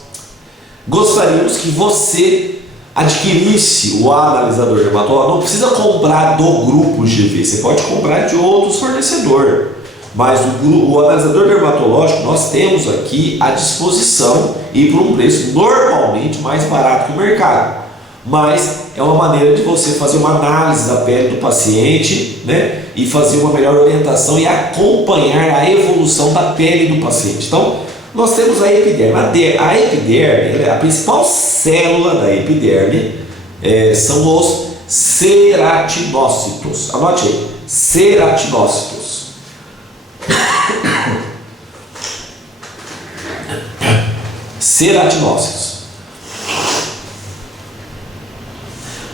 gostaríamos que você adquirisse o analisador dermatológico. Não precisa comprar do grupo GV, você pode comprar de outros fornecedores. Mas o analisador dermatológico nós temos aqui à disposição e por um preço normalmente mais barato que o mercado. Mas é uma maneira de você fazer uma análise da pele do paciente, né? E fazer uma melhor orientação e acompanhar a evolução da pele do paciente. Então, nós temos a epiderme. A epiderme, a principal célula da epiderme são os ceratinócitos. Anote aí, ceratinócitos. Ceratinócitos.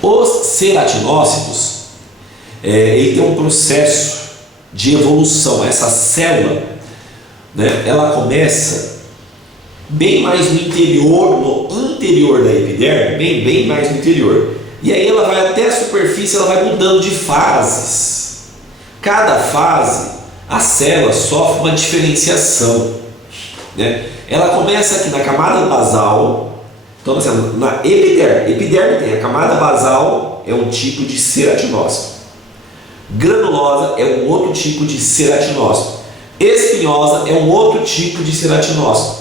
Os ceratinócitos, ele tem um processo de evolução. Essa célula, né, ela começa bem mais no interior da epiderme, bem mais no interior. E aí ela vai até a superfície, ela vai mudando de fases. Cada fase, a célula sofre uma diferenciação, né? Ela começa aqui na camada basal. Então, na epiderme tem a camada basal, é um tipo de ceratinócito. Granulosa é um outro tipo de ceratinócito. Espinhosa é um outro tipo de ceratinócito.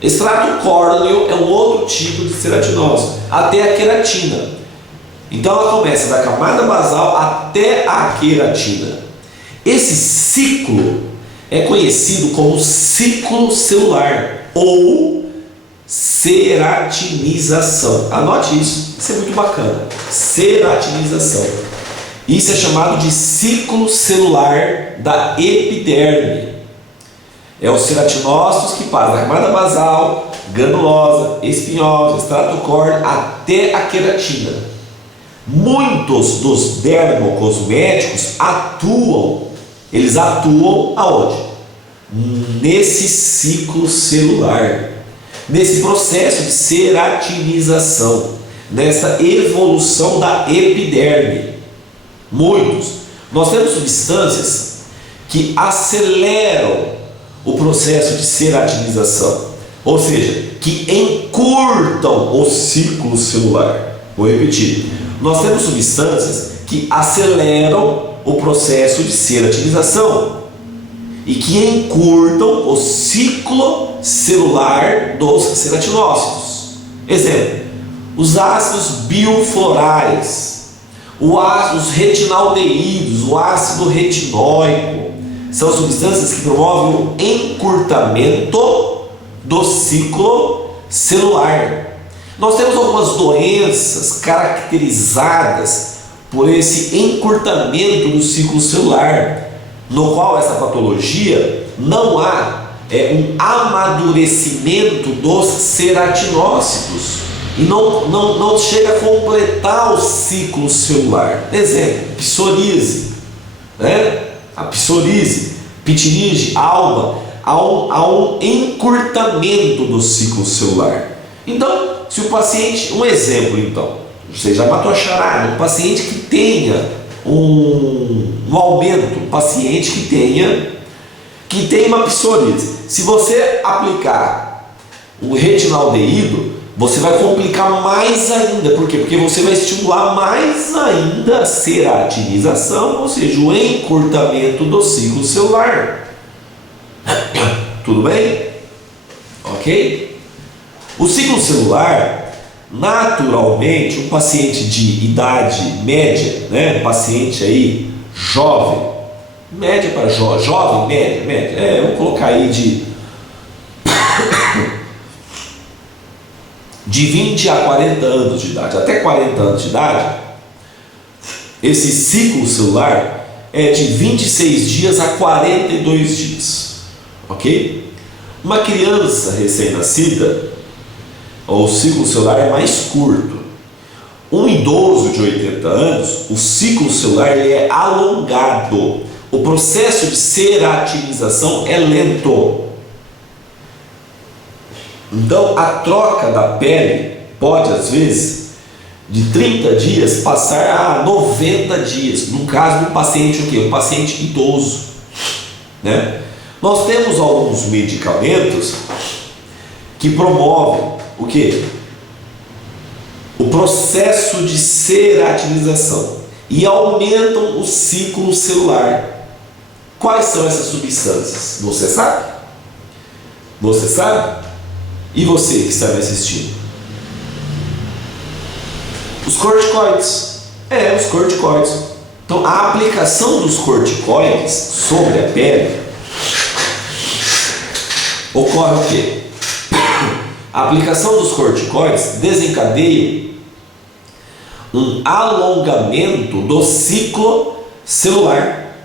Extrato córneo é um outro tipo de ceratinócito. Até a queratina. Então ela começa da camada basal até a queratina. Esse ciclo é conhecido como ciclo celular ou ceratinização. Anote isso, isso é muito bacana. Ceratinização. Isso é chamado de ciclo celular da epiderme. É os ceratinócitos que passam da camada basal, granulosa, espinhosa, extrato córneo até a queratina. Muitos dos dermocosméticos eles atuam aonde? Nesse ciclo celular, nesse processo de ceratinização, nessa evolução da epiderme. Muitos. Nós temos substâncias que aceleram o processo de ceratinização, ou seja, que encurtam o ciclo celular. Vou repetir. Nós temos substâncias que aceleram o processo de ceratinização e que encurtam o ciclo celular dos ceratinócitos. Exemplo, os ácidos bioflorais, os retinaldeídos, o ácido retinóico, são substâncias que promovem o encurtamento do ciclo celular. Nós temos algumas doenças caracterizadas por esse encurtamento do ciclo celular, no qual essa patologia não há um amadurecimento dos ceratinócitos. e não chega a completar o ciclo celular. Exemplo, psoríase, né? A psoríase, pitiríase, alba, há um encurtamento do ciclo celular. Então, se o paciente, um exemplo então, você já matou a charada, um paciente que tenha um aumento, um paciente que tenha uma psoríase, se você aplicar o retinaldeído, você vai complicar mais ainda. Por quê? Porque você vai estimular mais ainda a ceratinização, ou seja, o encurtamento do ciclo celular. Tudo bem? Ok? O ciclo celular, naturalmente, um paciente de idade média, né? Um paciente aí jovem, média para jovem, média, vou colocar aí de 20 a 40 anos de idade, até 40 anos de idade, esse ciclo celular é de 26 dias a 42 dias, ok? Uma criança recém-nascida, o ciclo celular é mais curto. Um idoso de 80 anos, o ciclo celular ele é alongado, o processo de ceratinização é lento. Então, a troca da pele pode, às vezes, de 30 dias passar a 90 dias. No caso do paciente, o quê? Um paciente idoso, né? Nós temos alguns medicamentos que promovem o quê? O processo de ceratinização e aumentam o ciclo celular. Quais são essas substâncias? Você sabe? Você sabe? E você que está me assistindo? Os corticoides. Os corticoides. Então, a aplicação dos corticoides sobre a pele ocorre o quê? A aplicação dos corticoides desencadeia um alongamento do ciclo celular,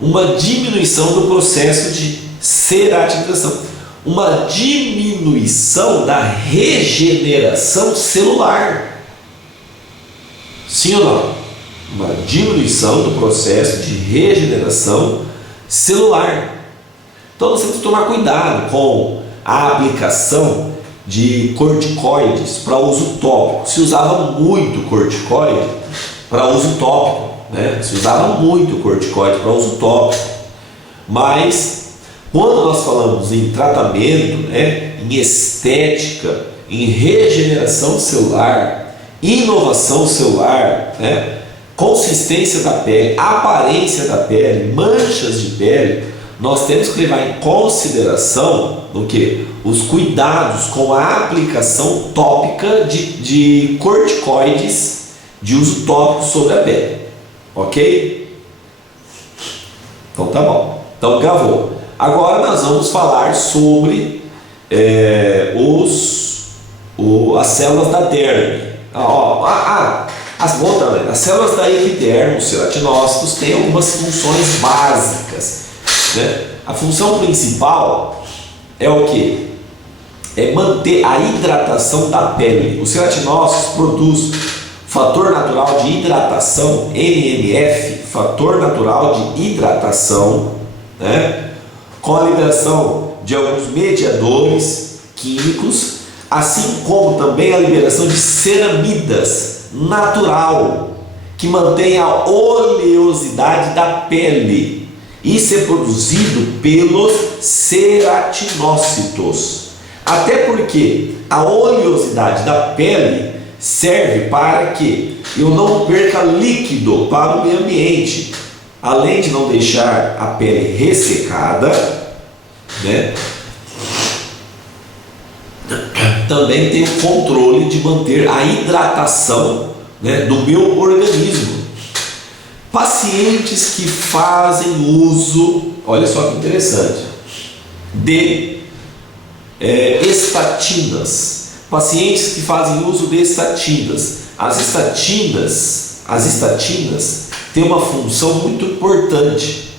uma diminuição do processo de ceratinização, uma diminuição da regeneração celular. Sim ou não? Uma diminuição do processo de regeneração celular. Então você tem que tomar cuidado com a aplicação de corticoides para uso tópico. Se usava muito corticoide para uso tópico, né? Se usava muito corticoide para uso tópico. Mas quando nós falamos em tratamento, né, em estética, em regeneração celular, inovação celular, né, consistência da pele, aparência da pele, manchas de pele, nós temos que levar em consideração o quê? Os cuidados com a aplicação tópica de corticoides de uso tópico sobre a pele. Ok? Então tá bom. Então gravou. Agora nós vamos falar sobre as células da derme. As células da epiderme, os ceratinócitos, têm algumas funções básicas, né? A função principal é o que? É manter a hidratação da pele. Os ceratinócitos produzem fator natural de hidratação, NMF, fator natural de hidratação, né? Com a liberação de alguns mediadores químicos, assim como também a liberação de ceramidas natural, que mantém a oleosidade da pele. Isso é produzido pelos ceratinócitos. Até porque a oleosidade da pele serve para que eu não perca líquido para o meio ambiente, além de não deixar a pele ressecada, né? Também tem o controle de manter a hidratação, né, do meu organismo. Pacientes que fazem uso, olha só que interessante, de estatinas. Pacientes que fazem uso de estatinas. As estatinas têm uma função muito importante,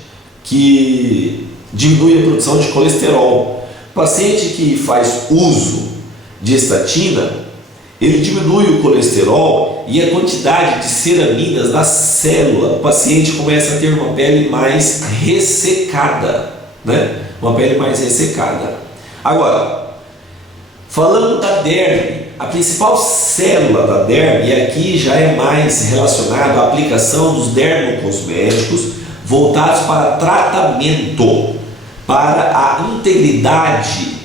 que diminui a produção de colesterol. Paciente que faz uso de estatina, ele diminui o colesterol e a quantidade de ceraminas da célula. O paciente começa a ter uma pele mais ressecada, né? Uma pele mais ressecada. Agora, falando da derme, a principal célula da derme, e aqui já é mais relacionado à aplicação dos dermocosméticos voltados para tratamento, para a integridade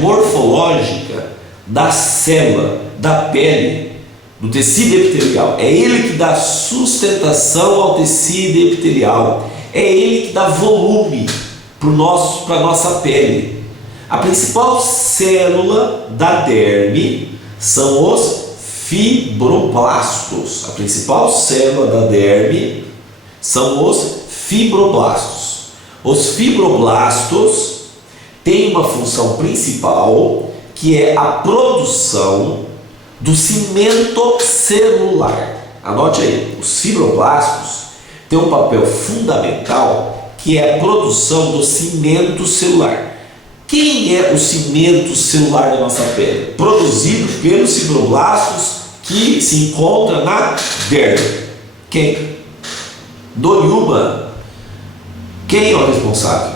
morfológica da célula, da pele, do tecido epitelial. É ele que dá sustentação ao tecido epitelial, é ele que dá volume para a nossa pele. A principal célula da derme são os fibroblastos. A principal célula da derme são os fibroblastos. Os fibroblastos têm uma função principal, que é a produção do cimento celular. Anote aí, os fibroblastos têm um papel fundamental, que é a produção do cimento celular. Quem é o cimento celular da nossa pele? Produzido pelos fibroblastos que se encontra na derme. Quem? Doriuma. Quem é o responsável?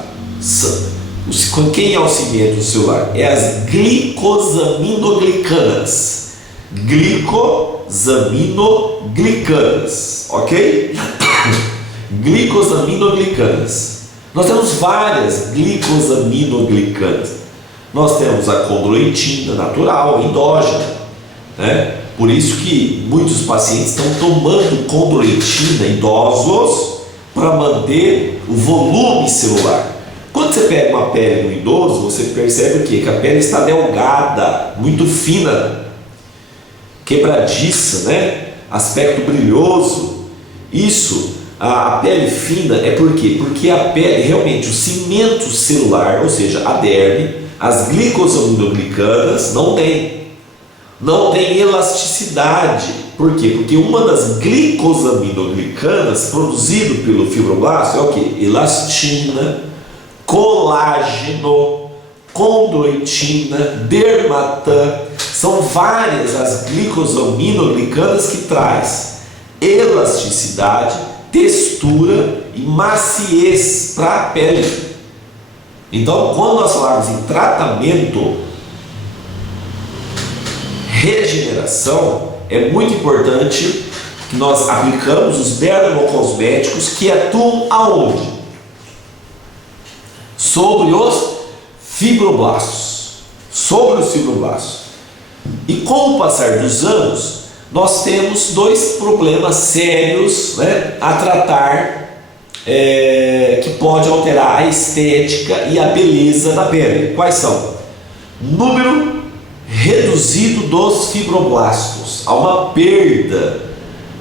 Quem é o cimento celular? É as glicosaminoglicanas. Glicosaminoglicanas, ok? Glicosaminoglicanas. Nós temos várias glicosaminoglicanas. Nós temos a condroitina natural, endógena, né? Por isso que muitos pacientes estão tomando condroitina, idosos, para manter o volume celular. Quando você pega uma pele no idoso, você percebe o quê? Que a pele está delgada, muito fina, quebradiça, né? Aspecto brilhoso. Isso, a pele fina é por quê? Porque a pele, realmente, o cimento celular, ou seja, a derme, as glicosaminoglicanas, não tem elasticidade. Por quê? Porque uma das glicosaminoglicanas produzido pelo fibroblasto é o quê? Elastina, colágeno, condroitina, dermatã. São várias as glicosaminoglicanas que traz elasticidade, textura e maciez para a pele. Então, quando nós falarmos em tratamento, regeneração, é muito importante que nós aplicamos os dermocosméticos que atuam aonde? Sobre os fibroblastos. Sobre os fibroblastos. E com o passar dos anos, nós temos dois problemas sérios, né, a tratar, que pode alterar a estética e a beleza da pele. Quais são? Número reduzido dos fibroblastos. Há uma perda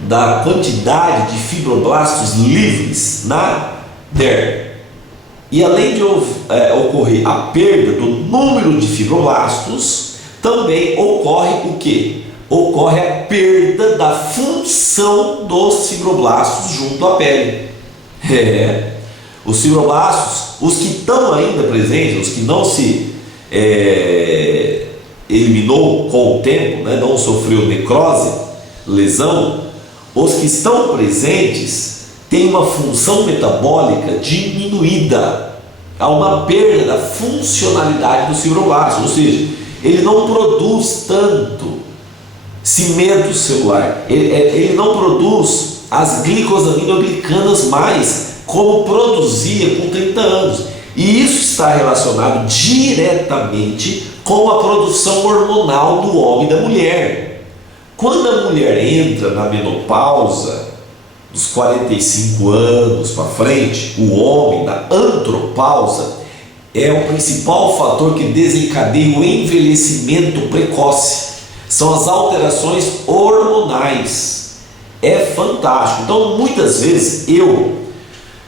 da quantidade de fibroblastos livres na derme. E além de ocorrer a perda do número de fibroblastos, também ocorre o quê? Ocorre a perda da função dos fibroblastos junto à pele. Os fibroblastos, os que estão ainda presentes, os que não se eliminou com o tempo, né, não sofreu necrose, lesão, os que estão presentes têm uma função metabólica diminuída. Há uma perda da funcionalidade dos fibroblastos, ou seja, ele não produz tanto cimento celular, ele não produz as glicosaminoglicanas mais como produzia com 30 anos. E isso está relacionado diretamente com a produção hormonal do homem e da mulher. Quando a mulher entra na menopausa, dos 45 anos para frente, o homem na andropausa é o principal fator que desencadeia o envelhecimento precoce. São as alterações hormonais. É fantástico. Então, muitas vezes, eu,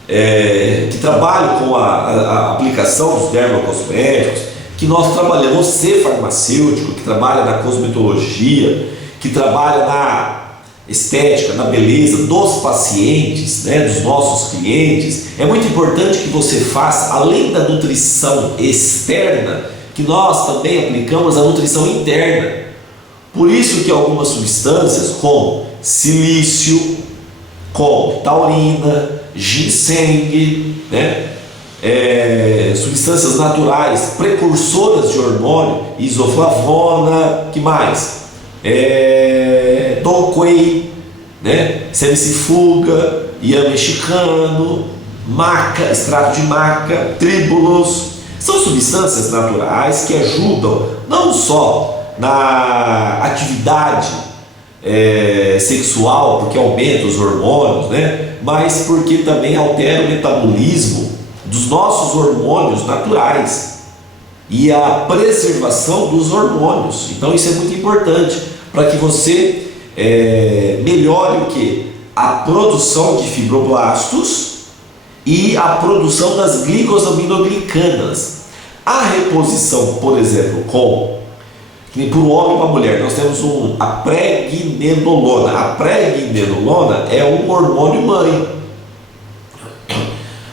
que trabalho com a aplicação dos dermocosméticos, que nós trabalhamos, você farmacêutico, que trabalha na cosmetologia, que trabalha na estética, na beleza dos pacientes, né, dos nossos clientes, é muito importante que você faça, além da nutrição externa, que nós também aplicamos a nutrição interna. Por isso que algumas substâncias, como silício, como taurina, ginseng, né? Substâncias naturais precursoras de hormônio, isoflavona, que mais? Donquei, né? Semicifuga, iã mexicano, maca, extrato de maca, tríbulos. São substâncias naturais que ajudam não só na atividade sexual, porque aumenta os hormônios, né? Mas porque também altera o metabolismo dos nossos hormônios naturais e a preservação dos hormônios. Então isso é muito importante para que você melhore o que? A produção de fibroblastos e a produção das glicosaminoglicanas. A reposição, por exemplo, por homem e para mulher, nós temos a pregnenolona. A pregnenolona é um hormônio mãe.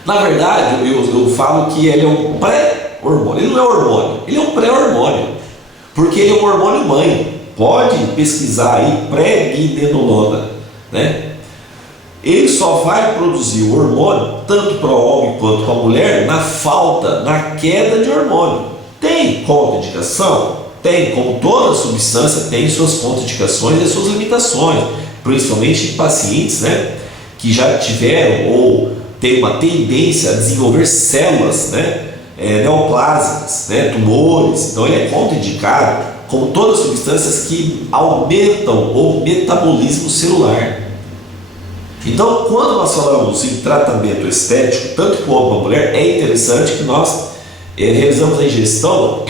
Na verdade, eu falo que ele é um pré-hormônio. Ele não é hormônio, ele é um pré-hormônio, porque ele é um hormônio mãe. Pode pesquisar aí, pregnenolona, né? Ele só vai produzir o hormônio, tanto para o homem quanto para a mulher, na queda de hormônio. Tem contraindicação? Tem, como toda substância tem suas contraindicações e suas limitações, principalmente em pacientes, né, que já tiveram ou têm uma tendência a desenvolver células, né, neoplásicas, né, tumores. Então ele é contraindicado, como todas as substâncias que aumentam o metabolismo celular. Então, quando nós falamos em tratamento estético, tanto para o homem como para a mulher, é interessante que nós realizamos a ingestão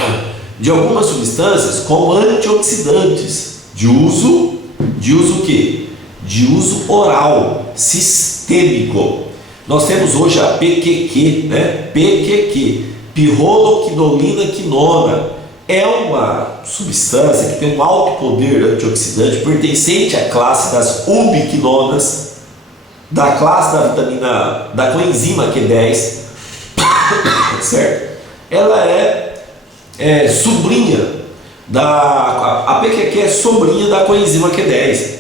de algumas substâncias como antioxidantes de uso o quê? De uso oral, sistêmico. Nós temos hoje a PQQ, né? PQQ, pirroloquinolina quinona. É uma substância que tem um alto poder antioxidante, pertencente à classe das ubiquinonas, da classe da coenzima Q10, certo? Ela é sobrinha a PQQ é sobrinha da coenzima Q10,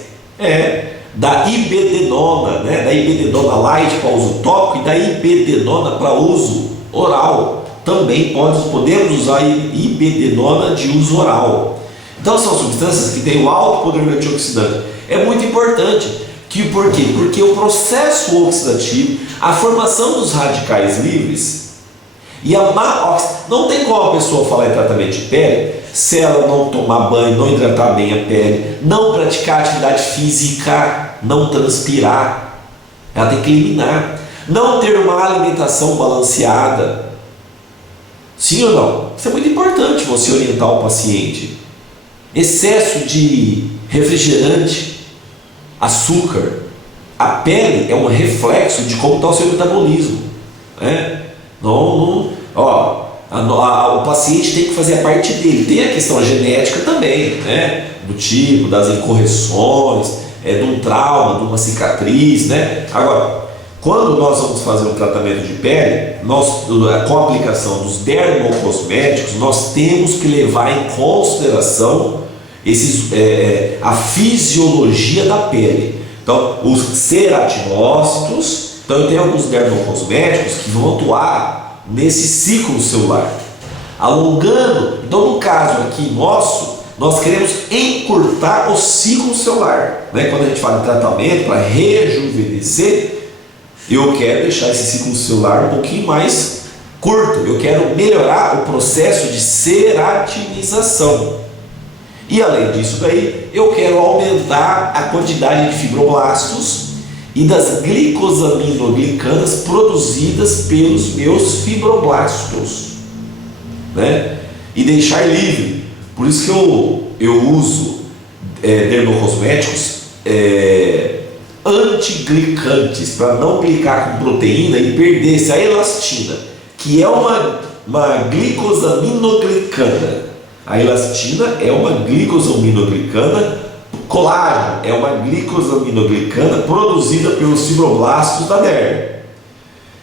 da ibedenona, né? Da ibedenona light para uso tópico e da ibedenona para uso oral. Também podemos usar ibedenona de uso oral. Então são substâncias que têm um alto poder antioxidante. É muito importante. Por quê? Porque o processo oxidativo, a formação dos radicais livres e não tem como a pessoa falar em tratamento de pele se ela não tomar banho, não hidratar bem a pele, não praticar atividade física, não transpirar. Ela tem que eliminar. Não ter uma alimentação balanceada. Sim ou não? Isso é muito importante você orientar o paciente. Excesso de refrigerante, açúcar. A pele é um reflexo de como está o seu metabolismo, né? O paciente tem que fazer a parte dele. Tem a questão genética também, né? Do tipo, das incorreções, de um trauma, de uma cicatriz, né? Agora, quando nós vamos fazer um tratamento de pele, com a aplicação dos dermocosméticos, nós temos que levar em consideração a fisiologia da pele. Então, os ceratinócitos, então eu tenho alguns dermocosméticos que vão atuar nesse ciclo celular, alongando. Então, no caso aqui nosso, nós queremos encurtar o ciclo celular, né? Quando a gente fala em tratamento para rejuvenescer, eu quero deixar esse ciclo celular um pouquinho mais curto. Eu quero melhorar o processo de ceratinização. E além disso daí, eu quero aumentar a quantidade de fibroblastos e das glicosaminoglicanas produzidas pelos meus fibroblastos, né? E deixar livre. Por isso que eu uso dermocosméticos antiglicantes, para não glicar com proteína e perder a elastina, que é uma glicosaminoglicana. A elastina é uma glicosaminoglicana, colágeno é uma glicosaminoglicana produzida pelos fibroblastos da derme.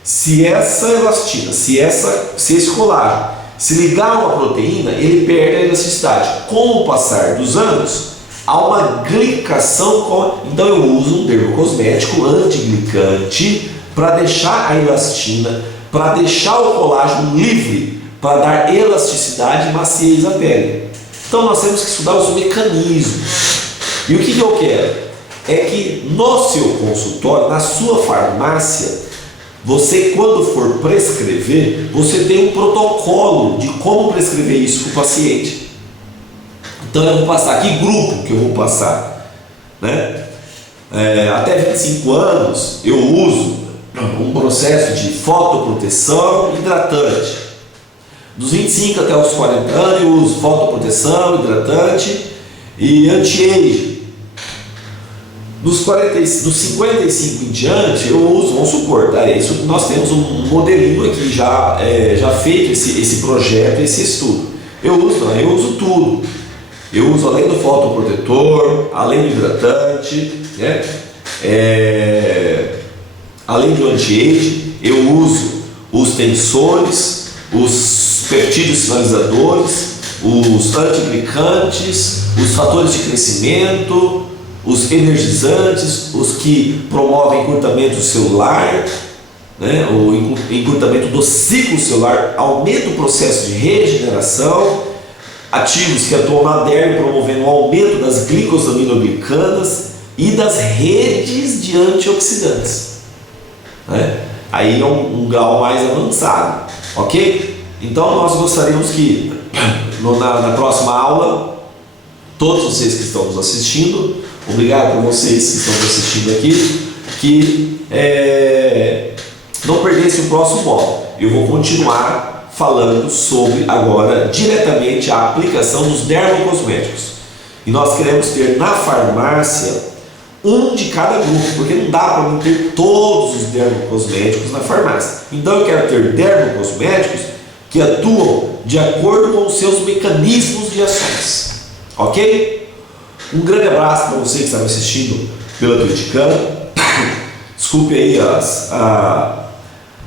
Se essa elastina, se esse colágeno se ligar a uma proteína, ele perde a elasticidade. Com o passar dos anos, há uma glicação, então eu uso um dermocosmético antiglicante para deixar a elastina, para deixar o colágeno livre, para dar elasticidade e maciez à pele. Então nós temos que estudar os mecanismos. E o que eu quero? É que no seu consultório, na sua farmácia, você, quando for prescrever, você tem um protocolo de como prescrever isso para o paciente. Então eu vou passar aqui grupo que eu vou passar, né? Até 25 anos eu uso um processo de fotoproteção hidratante. Dos 25 até os 40 anos eu uso fotoproteção, hidratante e anti-age. Dos 55 em diante eu uso, vamos supor, tá? Isso nós temos um modelinho aqui já feito esse projeto, esse estudo. Eu uso tudo. Eu uso além do fotoprotetor, além do hidratante, né? Além do anti-age, eu uso os tensores, os peptídeos sinalizadores, os antiglicantes, os fatores de crescimento, os energizantes, os que promovem encurtamento celular, né? O encurtamento do ciclo celular, aumenta o processo de regeneração, ativos que atuam na derme promovendo o aumento das glicosaminoglicanas e das redes de antioxidantes, né? Aí é um grau mais avançado, ok? Então nós gostaríamos que na próxima aula, todos vocês que estão nos assistindo, obrigado por vocês que estão nos assistindo aqui, que não perdessem o próximo módulo. Eu vou continuar falando sobre agora diretamente a aplicação dos dermocosméticos. E nós queremos ter na farmácia um de cada grupo, porque não dá para não ter todos os dermocosméticos na farmácia. Então eu quero ter dermocosméticos que atuam de acordo com os seus mecanismos de ações. Ok? Um grande abraço para você que está me assistindo pela Atleticana. Desculpe aí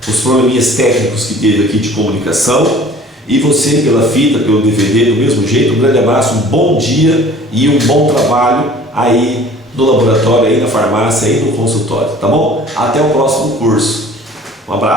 os probleminhas técnicos que teve aqui de comunicação. E você pela fita, pelo DVD, do mesmo jeito. Um grande abraço, um bom dia e um bom trabalho aí no laboratório, aí na farmácia, aí no consultório, tá bom? Até o próximo curso. Um abraço.